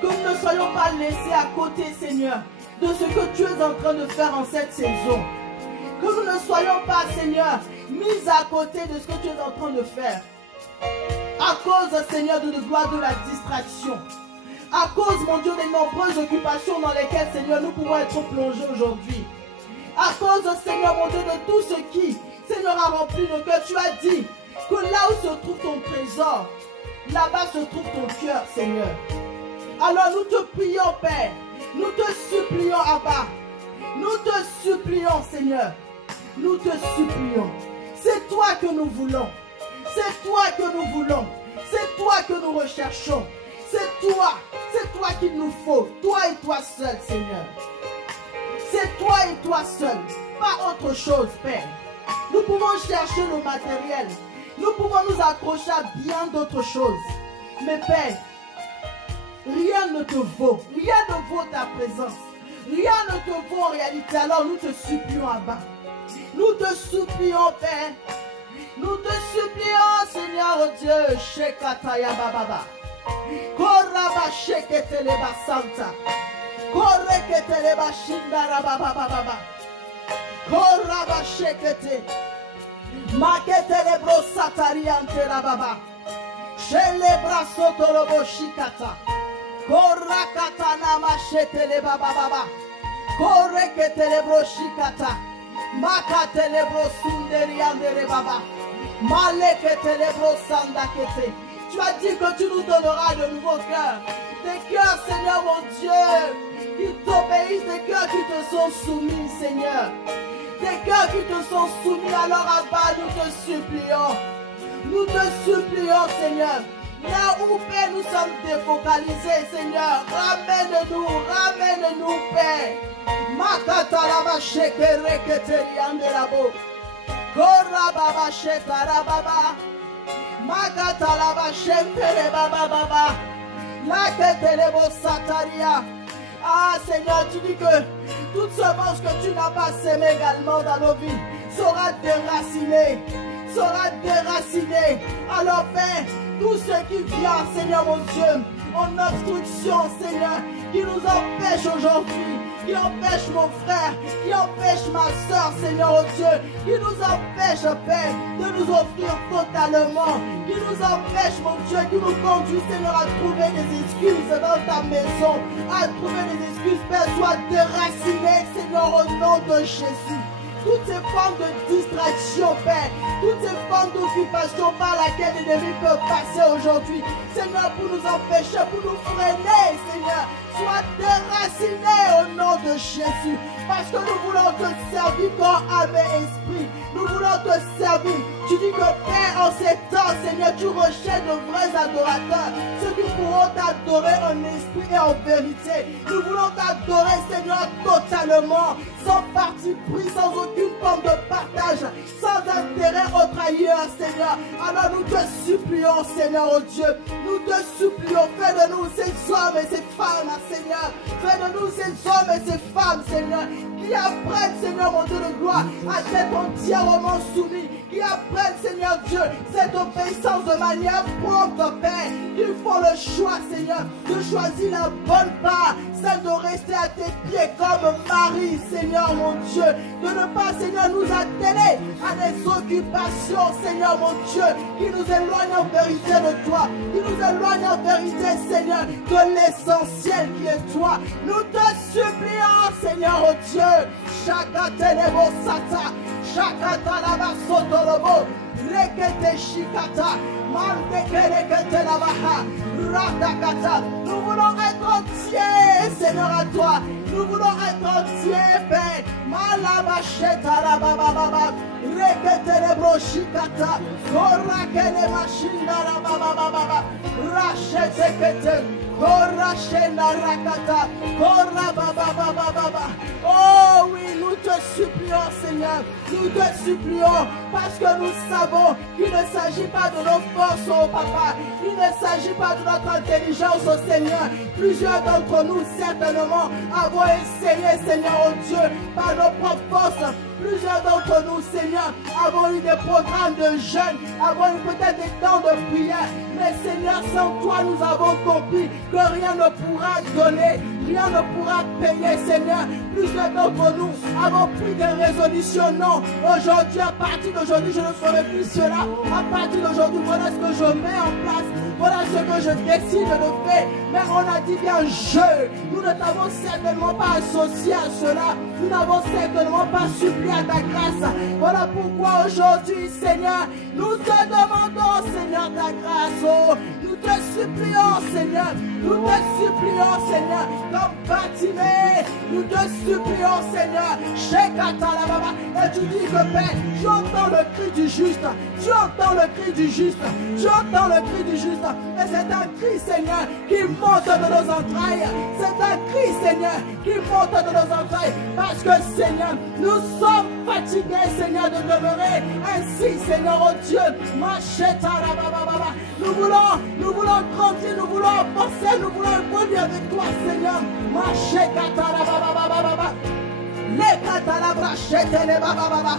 Que nous ne soyons pas laissés à côté, Seigneur, de ce que tu es en train de faire en cette saison. Que nous ne soyons pas, Seigneur, mis à côté de ce que tu es en train de faire. À cause, Seigneur, de gloire de la distraction. À cause, mon Dieu, des nombreuses occupations dans lesquelles, Seigneur, nous pouvons être plongés aujourd'hui. À cause, Seigneur, mon Dieu, de tout ce qui, Seigneur, a rempli nos cœurs. Tu as dit que là où se trouve ton trésor, là-bas se trouve ton cœur, Seigneur. Alors nous te prions, Père. Nous te supplions, Abba. Nous te supplions, Seigneur. Nous te supplions. C'est toi que nous voulons. C'est toi que nous voulons. C'est toi que nous recherchons. C'est toi qu'il nous faut. Toi et toi seul, Seigneur. C'est toi et toi seul. Pas autre chose, Père. Nous pouvons chercher le matériel. Nous pouvons nous accrocher à bien d'autres choses. Mais Père, rien ne te vaut. Rien ne vaut ta présence. Rien ne te vaut en réalité. Alors nous te supplions, Abba. Nous te supplions, Père. Nous te supplions, Seigneur Dieu. Shekataya bababa. Koraba sheketeleba santa. Koreketeleba shindara bababa. Koraba shekete. Maketelebro satariante la baba. Shelebra sotorobo shikata. Korakatana masheteleba bababa. Koreketelebro shikata. Makatelebro sunderiandere baba. Maleketelebro sandakete. Tu as dit que tu nous donneras de nouveaux cœurs. Des cœurs, Seigneur mon Dieu, qui t'obéissent, des cœurs qui te sont soumis, Seigneur. Des cœurs qui te sont soumis, alors Abba, nous te supplions. Nous te supplions, Seigneur. Là où, Père, nous sommes défocalisés, Seigneur, ramène-nous, Père. Makatalaba shekere keteriandelabo. Korababa shetarababa. Makatalaba shekere baba. La ketelebo sataria. Ah, Seigneur, tu dis que toute semence que tu n'as pas sémée également dans nos vies sera déracinée. Alors, Père, tout ce qui vient, Seigneur mon Dieu, en obstruction, Seigneur, qui nous empêche aujourd'hui, qui empêche mon frère, qui empêche ma soeur, Seigneur mon Dieu, qui nous empêche, Père, de nous offrir totalement, qui nous empêche, mon Dieu, qui nous conduit, Seigneur, à trouver des excuses dans ta maison, à trouver des excuses, Père, soit déraciné, Seigneur, au nom de Jésus. Toutes ces formes de distraction, Père, toutes ces formes d'occupation par laquelle l'ennemi peut passer aujourd'hui, Seigneur, pour nous empêcher, pour nous freiner, Seigneur, sois déraciné au nom de Jésus, parce que nous voulons te servir corps, âme et esprit. Nous voulons te servir. Tu dis que Père, en ces temps, Seigneur, tu recherches de vrais adorateurs, ceux qui pourront t'adorer en esprit et en vérité. Nous voulons t'adorer, Seigneur, totalement, sans parti pris, sans aucune forme de partage, sans intérêt autre ailleurs, Seigneur. Alors nous te supplions, Seigneur, oh Dieu, nous te supplions, fais de nous ces hommes et ces femmes, Seigneur. Fais de nous ces hommes et ces femmes, Seigneur, qui apprennent, Seigneur, mon Dieu de gloire, à être entièrement soumis, qui apprennent, Seigneur Dieu, cette obéissance de manière prompte, Père, qui font le choix, Seigneur, de choisir la bonne part, celle de rester à tes pieds comme Marie, Seigneur, mon Dieu, de ne pas, Seigneur, nous atteler à des occupations, Seigneur, mon Dieu, qui nous éloignent en vérité de toi, qui nous éloignent en vérité, Seigneur, de l'essentiel qui est toi. Nous te supplions, Seigneur, oh Dieu, Shakatelebo Sata, Shakatalaba Sotolobo, Rekete Shikata, Mantekelekete Labaha, Ratakata. Nous voulons être entiers, Seigneur, à toi. Nous voulons être entiers, Père. Malabasheta Rabababa, Rekete Lebro Shikata, Korakele Machina Rabababa, Rachete Kete. Oh oui, nous te supplions. supplions, Seigneur. Nous te supplions parce que nous savons qu'il ne s'agit pas de nos forces, oh Papa. Il ne s'agit pas de notre intelligence, oh Seigneur. Plusieurs d'entre nous, certainement, avons essayé, Seigneur, oh Dieu, par nos propres forces. Plusieurs d'entre nous, Seigneur, avons eu des programmes de jeûne, avons eu peut-être des temps de prière. Mais Seigneur, sans toi, nous avons compris que rien ne pourra donner, rien ne pourra payer, Seigneur. Plusieurs d'entre nous avons pris des résolutions. Non, aujourd'hui, à partir d'aujourd'hui, je ne ferai plus cela. À partir d'aujourd'hui, voilà ce que je mets en place. Voilà ce que je décide de faire. Mais on a dit bien je. Nous ne t'avons certainement pas associé à cela. Nous n'avons certainement pas supplié à ta grâce. Voilà pourquoi aujourd'hui, Seigneur, nous te demandons, Seigneur, ta grâce. Oh, nous te supplions, Seigneur. Nous te supplions, Seigneur. Comme Bartimée, nous te supplions, Seigneur. Shekatalababa. Et tu dis que Père, tu entends le cri du juste. Tu entends le cri du juste. Tu entends le cri du juste. Et c'est un cri, Seigneur, qui monte de nos entrailles. C'est un cri, Seigneur, qui monte de nos entrailles. Parce que, Seigneur, nous sommes fatigués, Seigneur, de demeurer ainsi, Seigneur, oh Dieu. Nous voulons grandir, nous voulons avancer, nous voulons évoluer avec toi, Seigneur. Le katalabra shetele baba baba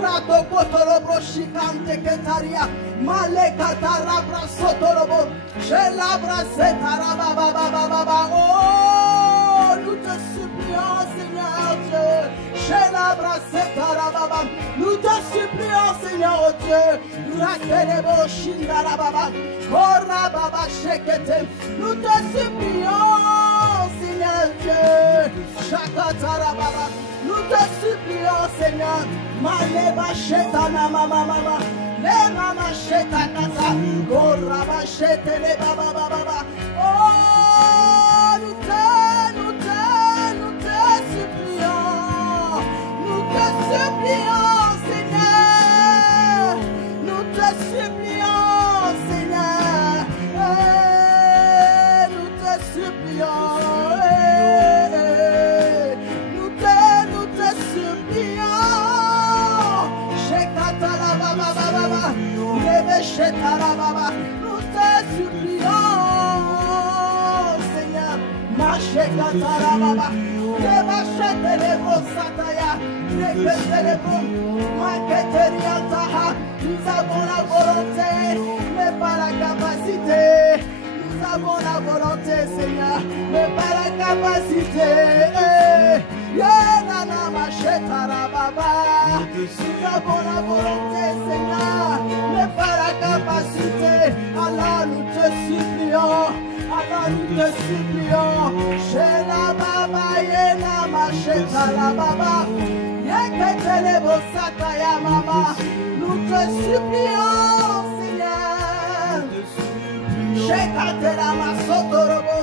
rato kotorobo shikante ketaria male katarabra sotorobo shelabra setara baba baba baba. Oh, nous te supplions, Seigneur Dieu. Shelabra setara baba. Nous te supplions, Seigneur Dieu. Rakelebo shindara baba korra baba shekete. Nous te supplions, Seigneur Dieu. Shakatara baba. Nous te supplions, Seigneur. Maleba shetana mama mama. Le mama shetakata. Koraba shetele baba baba baba. Oh, nous te supplions. Nous te supplions, Seigneur. Nous te supplions, Seigneur. Nous te supplions. Nous te supplions, Seigneur. Machekatarababa, Levachete lebo sataya, Lekete lebo, Maketeriantaha. Nous avons la volonté, mais pas la capacité. Nous avons la volonté, Seigneur, mais pas la capacité. Yanana machetarababa. Nous avons la volonté, Seigneur, mais pas la capacité. Alors nous te supplions. Alors nous te supplions. Chez la baba, yena machetarababa. Yeketelebo sataya mama. Nous te supplions, Seigneur. Shekatela masotorobo.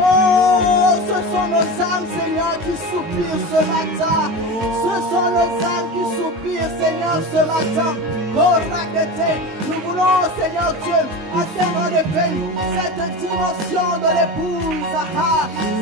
Oh, ce sont nos âmes, Seigneur, qui soupirent ce matin. Ce sont nos âmes qui soupirent, Seigneur, ce matin. Nous voulons, Seigneur Dieu, atteindre le pays, cette dimension de l'épouse.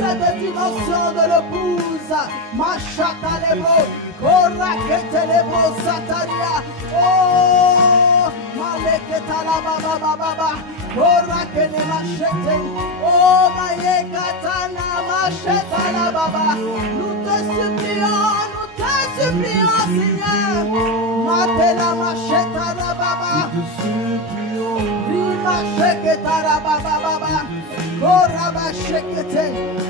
Cette dimension de l'épouse. Machatalebo, Koraketelebo Sataria. Oh, Maleketala Baba Baba, Korakene Machete. Oh, Mayekatana Machetala Baba. Nous te supplions, Seigneur. Matela Machetala Baba. Rima Sheketara Baba Baba. Koraba Shekete.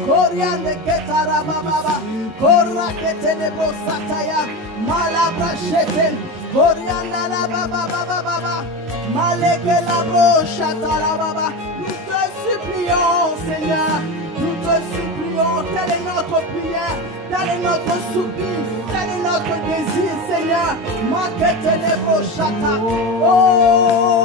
Koriande Ketara Baba. Korakete Sataya. Malabra Shete. Korianda la Baba Baba Baba. Maleke la brocha la Baba. Nous te supplions, Seigneur. Nous te supplions. Telle est notre prière. Tel est notre soupir. Tel est notre désir, Seigneur. Makete les brochata. Oh,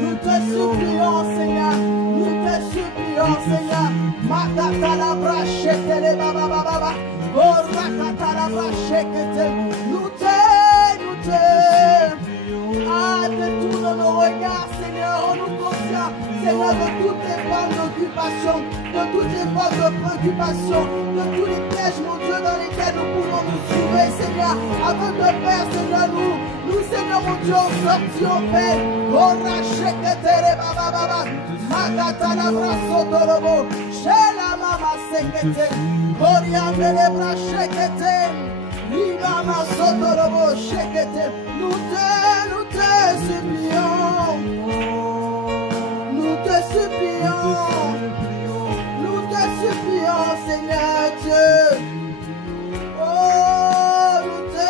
nous te supplions, Seigneur. Nous te supplions, Seigneur. Makata la brachete les Baba Baba. Korakata la brachete. Nous te. Ah, détourne nos regards, Seigneur, en nous conscient, Seigneur, de toutes les formes d'occupation, de toutes les formes de préoccupation, de tous les pièges, mon Dieu, dans lesquels nous pouvons nous trouver, Seigneur, afin de faire, Seigneur, nous, Seigneur, mon Dieu, on sortit en paix. Oh, racheketere, baba, baba, magata la brasso torobo, shela mama sekete, oriande le brachekete, limama sotorobo, shekete, nous te supplions. Nous te supplions, Seigneur Dieu. Oh, nous te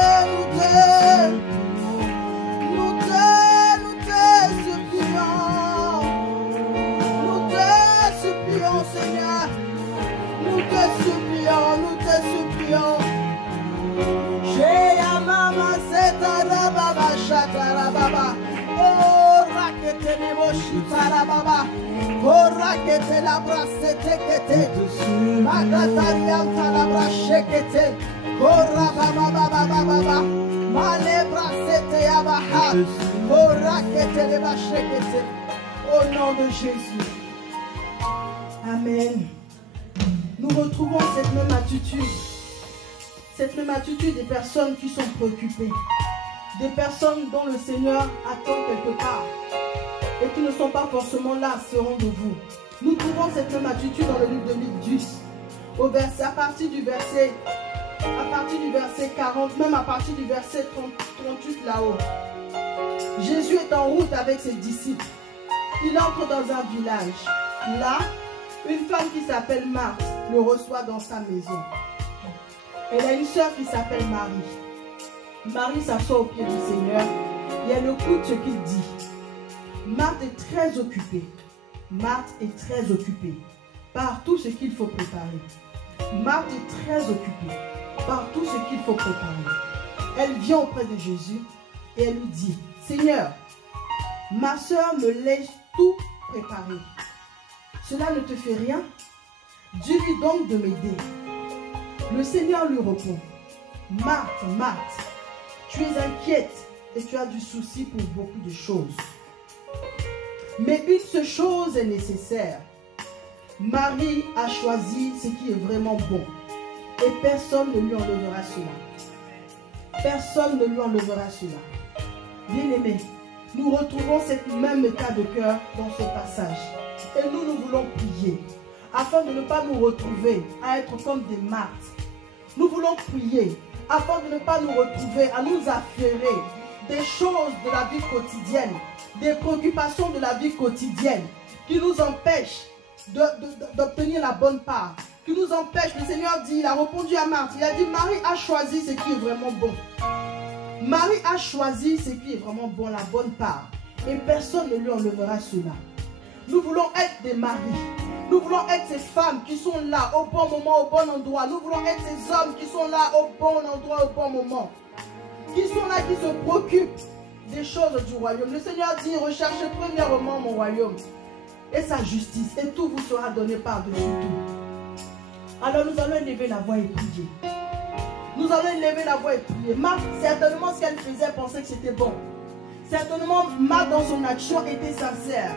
supplions, Seigneur. Nous te supplions. J'ai à maman, c'est un rababa, chatarababa. Oh, rakete ne moshitara baba. Oh, rakete la brasete kete. Magatarianta la brachekete. Oh, rababa baba baba. Male brasete yabaha. Oh, rakete le brachekete. Au nom de Jésus. Amen. Nous retrouvons cette même attitude des personnes qui sont préoccupées. Des personnes dont le Seigneur attend quelque part et qui ne sont pas forcément là seront de vous. Nous trouvons cette même attitude dans le livre de Luc 10, à partir du verset 40, même à partir du verset 38 là-haut. Jésus est en route avec ses disciples. Il entre dans un village. Là, une femme qui s'appelle Marthe le reçoit dans sa maison. Elle a une sœur qui s'appelle Marie. Marie s'assoit au pied du Seigneur et elle écoute ce qu'il dit. Marthe est très occupée. Par tout ce qu'il faut préparer. Marthe est très occupée par tout ce qu'il faut préparer. Elle vient auprès de Jésus et elle lui dit, Seigneur, ma sœur me laisse tout préparer. Cela ne te fait rien? Dis-lui donc de m'aider. Le Seigneur lui répond, Marthe, Marthe, tu es inquiète et tu as du souci pour beaucoup de choses. Mais une seule chose est nécessaire. Marie a choisi ce qui est vraiment bon. Et personne ne lui enlèvera cela. Personne ne lui enlèvera cela. Bien-aimés, nous retrouvons cet même état de cœur dans ce passage. Et nous voulons prier afin de ne pas nous retrouver à être comme des Marthes. Nous voulons prier afin de ne pas nous retrouver à nous affairer des choses de la vie quotidienne, des préoccupations de la vie quotidienne qui nous empêchent d'obtenir la bonne part, qui nous empêchent. Le Seigneur dit, il a répondu à Marthe, il a dit, Marie a choisi ce qui est vraiment bon. Marie a choisi ce qui est vraiment bon, la bonne part. Et personne ne lui enlèvera cela. Nous voulons être des maris. Nous voulons être ces femmes qui sont là au bon moment, au bon endroit. Nous voulons être ces hommes qui sont là au bon endroit, au bon moment. Qui sont là, qui se préoccupent des choses du royaume. Le Seigneur dit, recherchez premièrement mon royaume et sa justice, et tout vous sera donné par-dessus tout. Alors nous allons élever la voix et prier. Nous allons élever la voix et prier. Marthe, certainement ce qu'elle faisait, pensait que c'était bon. Certainement, Marthe dans son action était sincère.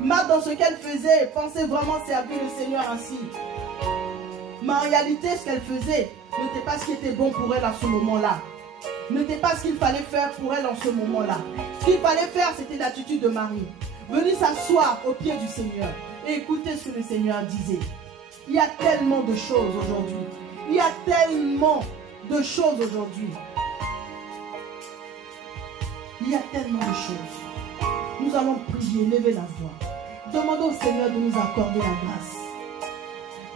Marthe dans ce qu'elle faisait, pensait vraiment servir le Seigneur ainsi. Mais en réalité, ce qu'elle faisait n'était pas ce qui était bon pour elle à ce moment-là. N'était pas ce qu'il fallait faire pour elle en ce moment-là. Ce qu'il fallait faire, c'était l'attitude de Marie. Venir s'asseoir au pied du Seigneur et écouter ce que le Seigneur disait. Il y a tellement de choses aujourd'hui. Il y a tellement de choses aujourd'hui. Il y a tellement de choses. Nous allons prier, lever la voix. Demandons au Seigneur de nous accorder la grâce.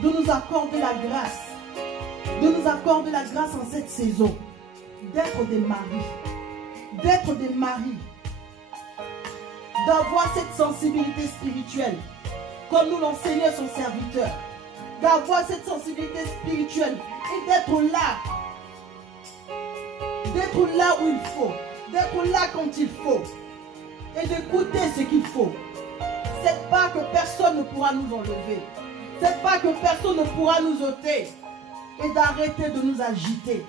De nous accorder la grâce. De nous accorder la grâce en cette saison. D'être des maris. D'être des maris. D'avoir cette sensibilité spirituelle. Comme nous l'enseignait son serviteur. D'avoir cette sensibilité spirituelle. Et d'être là. D'être là où il faut. D'être là quand il faut. Et d'écouter ce qu'il faut. C'est pas que personne ne pourra nous enlever. C'est pas que personne ne pourra nous ôter. Et d'arrêter de nous agiter.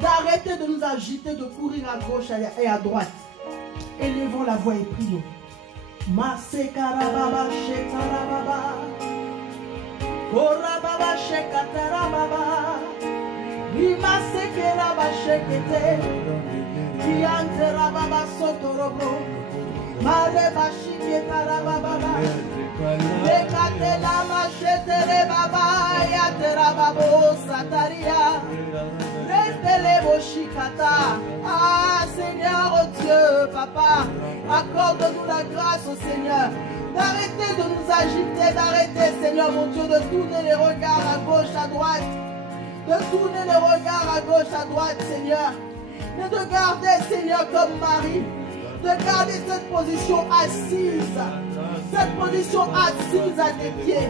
D'arrêter de nous agiter, de courir à gauche et à droite. Élevons la voix et prions. Masekarababa shetarababa. Korababa shekatarababa. Rimasekeraba shekete. Kianterababa sotorobo. Mareba shiketarababa. Rekatelama sheterebaba. Yaterababo sataria. Retelebo shikata. Ah Seigneur, oh Dieu, Papa, accorde-nous la grâce, oh Seigneur, d'arrêter de nous agiter, d'arrêter, Seigneur, mon Dieu, de tourner les regards à gauche, à droite, de tourner les regards à gauche, à droite, Seigneur, mais de garder, Seigneur, comme Marie, de garder cette position assise à tes pieds,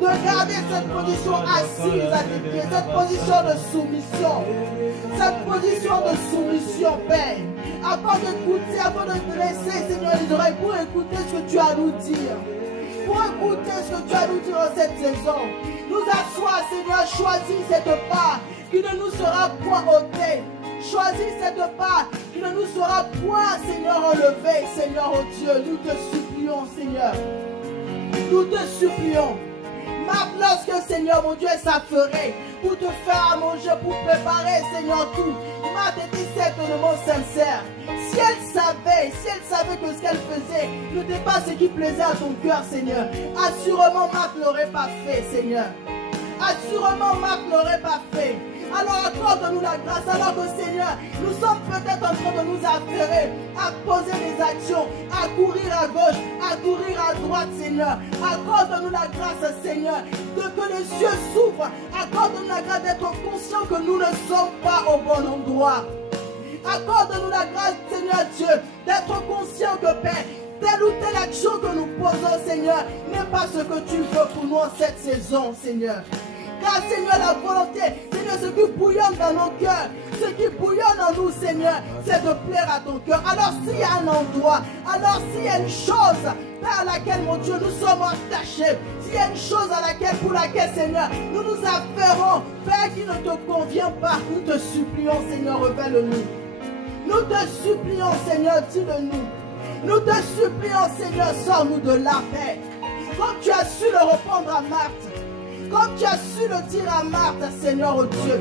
de garder cette position assise à tes pieds, cette position de soumission, Père, afin d'écouter, afin de dresser, Seigneur, les oreilles pour écouter ce que tu as à nous dire, pour écouter ce que tu as à nous dire en cette saison. Nous assois, Seigneur, choisis cette part qui ne nous sera point ôtée. Choisis cette part qui ne nous sera point, Seigneur, enlevée. Seigneur, oh Dieu, nous te supplions, Seigneur. Nous te supplions. Marc, lorsque, Seigneur, mon Dieu, s'affairait pour te faire à manger, pour préparer, Seigneur, tout. Marc était certainement sincère. Si elle savait que ce qu'elle faisait n'était pas ce qui plaisait à ton cœur, Seigneur, assurément Marc ne l'aurait pas fait, Seigneur. Assurément Marc ne l'aurait pas fait. Alors accorde-nous la grâce, alors que Seigneur, nous sommes peut-être en train de nous affairer à poser des actions, à courir à gauche, à courir à droite, Seigneur. Accorde-nous la grâce, Seigneur, de que les cieux s'ouvrent. Accorde-nous la grâce d'être conscients que nous ne sommes pas au bon endroit. Accorde-nous la grâce, Seigneur Dieu, d'être conscients que, Père, telle ou telle action que nous posons, Seigneur, n'est pas ce que tu veux pour nous en cette saison, Seigneur. Car, Seigneur, la volonté, Seigneur, ce qui bouillonne dans nos cœurs, ce qui bouillonne en nous, Seigneur, c'est de plaire à ton cœur. Alors, s'il y a un endroit, alors s'il y a une chose à laquelle, mon Dieu, nous sommes attachés, s'il y a une chose pour laquelle, Seigneur, nous nous affairons, Père, qui ne te convient pas, nous te supplions, Seigneur, révèle-nous. Nous te supplions, Seigneur, dis-le-nous. Nous te supplions, Seigneur, sors-nous de la paix. Comme tu as su le répondre à Marthe, comme tu as su le dire à Marthe, Seigneur, oh Dieu,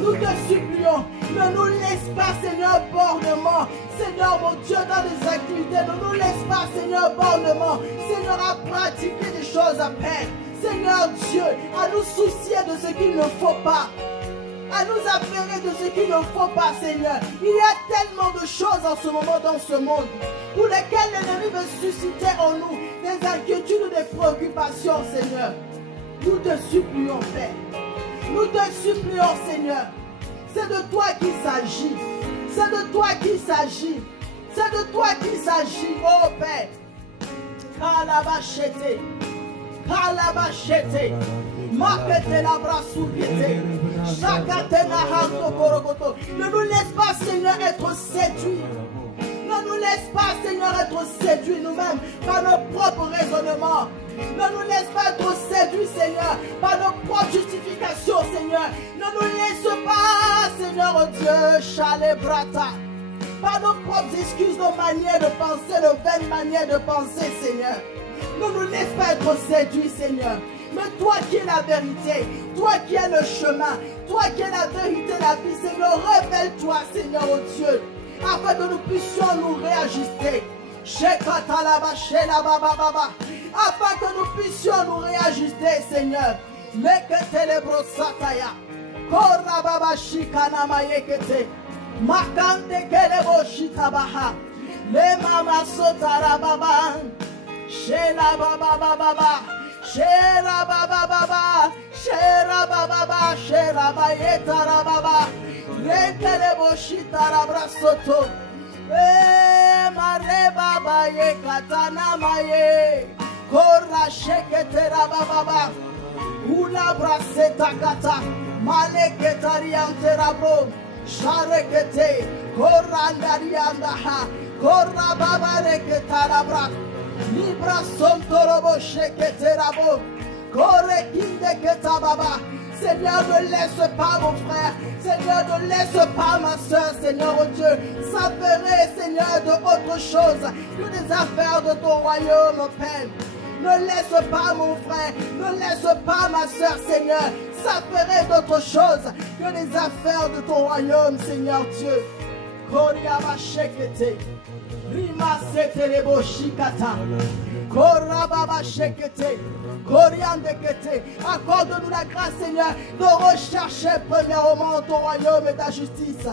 nous te supplions, ne nous laisse pas, Seigneur, bornement, Seigneur, mon Dieu, dans les activités, ne nous laisse pas, Seigneur, bornement, Seigneur, à pratiquer des choses à peine, Seigneur Dieu, à nous soucier de ce qu'il ne faut pas, à nous affairer de ce qu'il ne faut pas, Seigneur. Il y a tellement de choses en ce moment dans ce monde pour lesquelles l'ennemi veut susciter en nous des inquiétudes ou des préoccupations, Seigneur. Nous te supplions, Père. Nous te supplions, Seigneur. C'est de toi qu'il s'agit. C'est de toi qu'il s'agit. C'est de toi qu'il s'agit, oh Père. Kalabachete. Kalabachete. Makete la brassoukete. Chakate la hanto korokoto. Ne nous laisse pas, Seigneur, être séduits. Ne nous laisse pas, Seigneur, être séduits nous-mêmes par nos propres raisonnements. Ne nous laisse pas être séduits, Seigneur, par nos propres justifications, Seigneur. Ne nous laisse pas, Seigneur, oh Dieu, chalebrata, par nos propres excuses, nos manières de penser, nos vaines manières de penser, Seigneur. Ne nous laisse pas être séduits, Seigneur. Mais toi qui es la vérité, toi qui es le chemin, toi qui es la vérité, la vie, Seigneur, révèle-toi, Seigneur, oh Dieu, afin que nous puissions nous réajuster. Afin que nous puissions nous réajuster, Seigneur. Shera baba baba, shera baba baba, shera bayeta baba, rekele boshita rabrasoto, mare baba ye katana maye, korra shekete baba, ula braseta kata, maleketa riante rabo, sharekete, korra ndarianda ha, korra baba reketa rabra. Libra sontorobo sheketerabo, Seigneur, ne laisse pas mon frère. Seigneur, ne laisse pas ma soeur, Seigneur, oh Dieu, s'affairer, Seigneur, de autre chose que des affaires de ton royaume, Père. Ne laisse pas mon frère, ne laisse pas ma soeur, Seigneur, s'affairer d'autre chose que les affaires de ton royaume, Seigneur Dieu. Accorde-nous la grâce, Seigneur, de rechercher premièrement ton royaume et ta justice.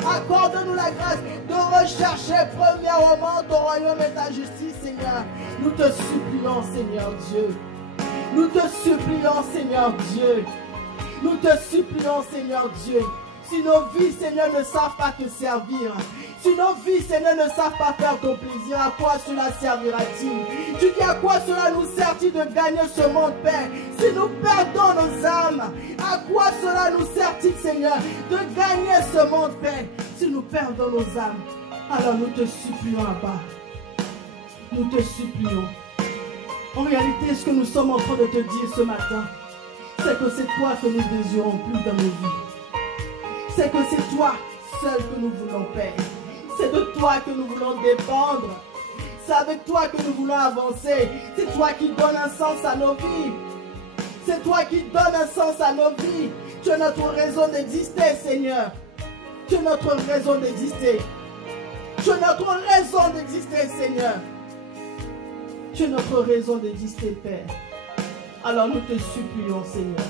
Accorde-nous la grâce de rechercher premièrement ton royaume et ta justice, Seigneur. Nous te supplions, Seigneur Dieu. Nous te supplions, Seigneur Dieu. Nous te supplions, Seigneur Dieu. Si nos vies, Seigneur, ne savent pas te servir, si nos vies, Seigneur, ne savent pas faire ton plaisir, à quoi cela servira-t-il? Tu dis à quoi cela nous sert-il de gagner ce monde, Père? Si nous perdons nos âmes, à quoi cela nous sert-il, Seigneur, de gagner ce monde, Père? Si nous perdons nos âmes, alors nous te supplions, Abba. Nous te supplions. En réalité, ce que nous sommes en train de te dire ce matin, c'est que c'est toi que nous désirons plus dans nos vies. C'est que c'est toi seul que nous voulons, Père. C'est de toi que nous voulons dépendre. C'est avec toi que nous voulons avancer. C'est toi qui donnes un sens à nos vies. C'est toi qui donnes un sens à nos vies. Tu es notre raison d'exister, Seigneur. Tu es notre raison d'exister. Tu es notre raison d'exister, Seigneur. Tu es notre raison d'exister, Père. Alors nous te supplions, Seigneur.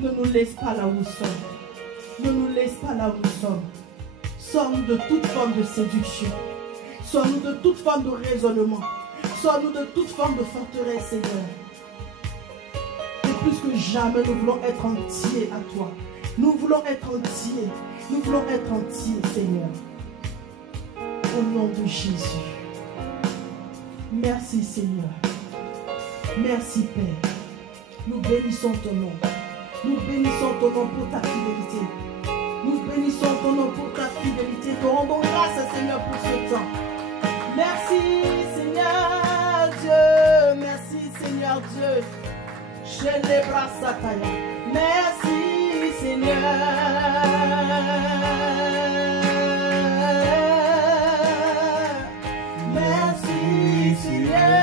Ne nous laisse pas là où nous sommes. Ne nous laisse pas là où nous sommes. Sors-nous de toute forme de séduction. Sors-nous de toute forme de raisonnement. Sors-nous de toute forme de forteresse, Seigneur. Et plus que jamais, nous voulons être entiers à toi. Nous voulons être entiers. Nous voulons être entiers, Seigneur. Au nom de Jésus. Merci, Seigneur. Merci, Père. Nous bénissons ton nom. Nous bénissons ton nom pour ta fidélité. Nous bénissons ton nom pour ta fidélité. Te rendons grâce, Seigneur, pour ce temps. Merci, Seigneur Dieu. Merci, Seigneur Dieu. Chez les bras sataya. Merci, Seigneur. Merci, Seigneur.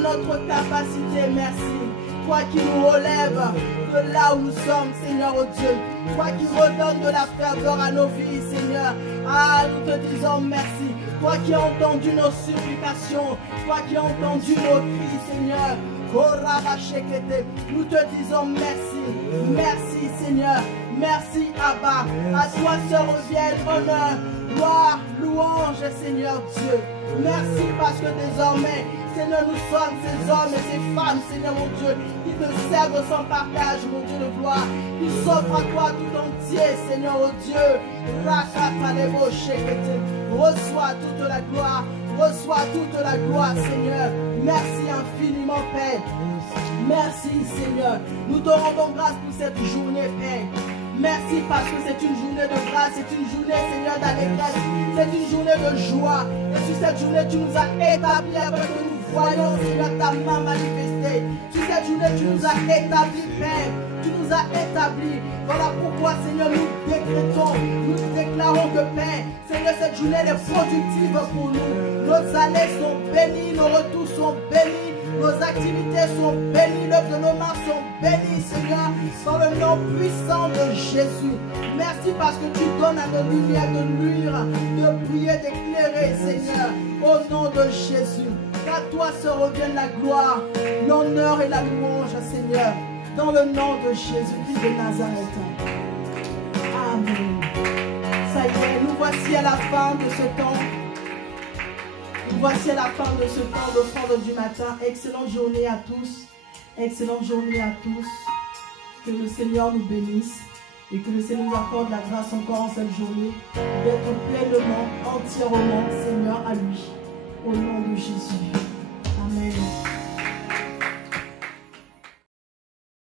Notre capacité, merci. Toi qui nous relèves de là où nous sommes, Seigneur, oh Dieu. Toi qui redonnes de la ferveur à nos vies, Seigneur. Ah, nous te disons merci. Toi qui as entendu nos supplications. Toi qui as entendu nos cris, Seigneur. Nous te disons merci. Merci, Seigneur. Merci, Abba. À toi seul revienne honneur, gloire, louange, Seigneur Dieu. Merci parce que désormais, Seigneur, nous sommes ces hommes et ces femmes, Seigneur mon Dieu, qui te servent sans partage, mon Dieu de gloire, qui s'offrent à toi tout entier, Seigneur, oh Dieu. Reçois toute la gloire, reçois toute la gloire, Seigneur. Merci infiniment, Père. Merci, Seigneur. Nous te rendons grâce pour cette journée, Père. Merci parce que c'est une journée de grâce, c'est une journée, Seigneur, d'allégresse, c'est une journée de joie. Et sur cette journée, tu nous as établis avec nous. Voyons, Seigneur, ta main manifestée. Sur cette journée, tu nous as établis, Père. Tu nous as établis. Voilà pourquoi, Seigneur, nous décrétons, nous déclarons que, Père, Seigneur, cette journée est productive pour nous. Nos allées sont bénies, nos retours sont bénis. Nos activités sont bénies, l'œuvre de nos mains sont bénies, Seigneur, dans le nom puissant de Jésus. Merci parce que tu donnes à nos lumières de luire, de briller, d'éclairer, Seigneur, au nom de Jésus. Qu'à toi se revienne la gloire, l'honneur et la louange, Seigneur, dans le nom de Jésus-Christ de Nazareth. Amen. Ça y est, nous voici à la fin de ce temps. Nous voici à la fin de ce temps d'offrande du matin. Excellente journée à tous. Excellente journée à tous. Que le Seigneur nous bénisse et que le Seigneur nous accorde la grâce encore en cette journée d'être pleinement, entièrement Seigneur à lui. Au nom de Jésus. Amen.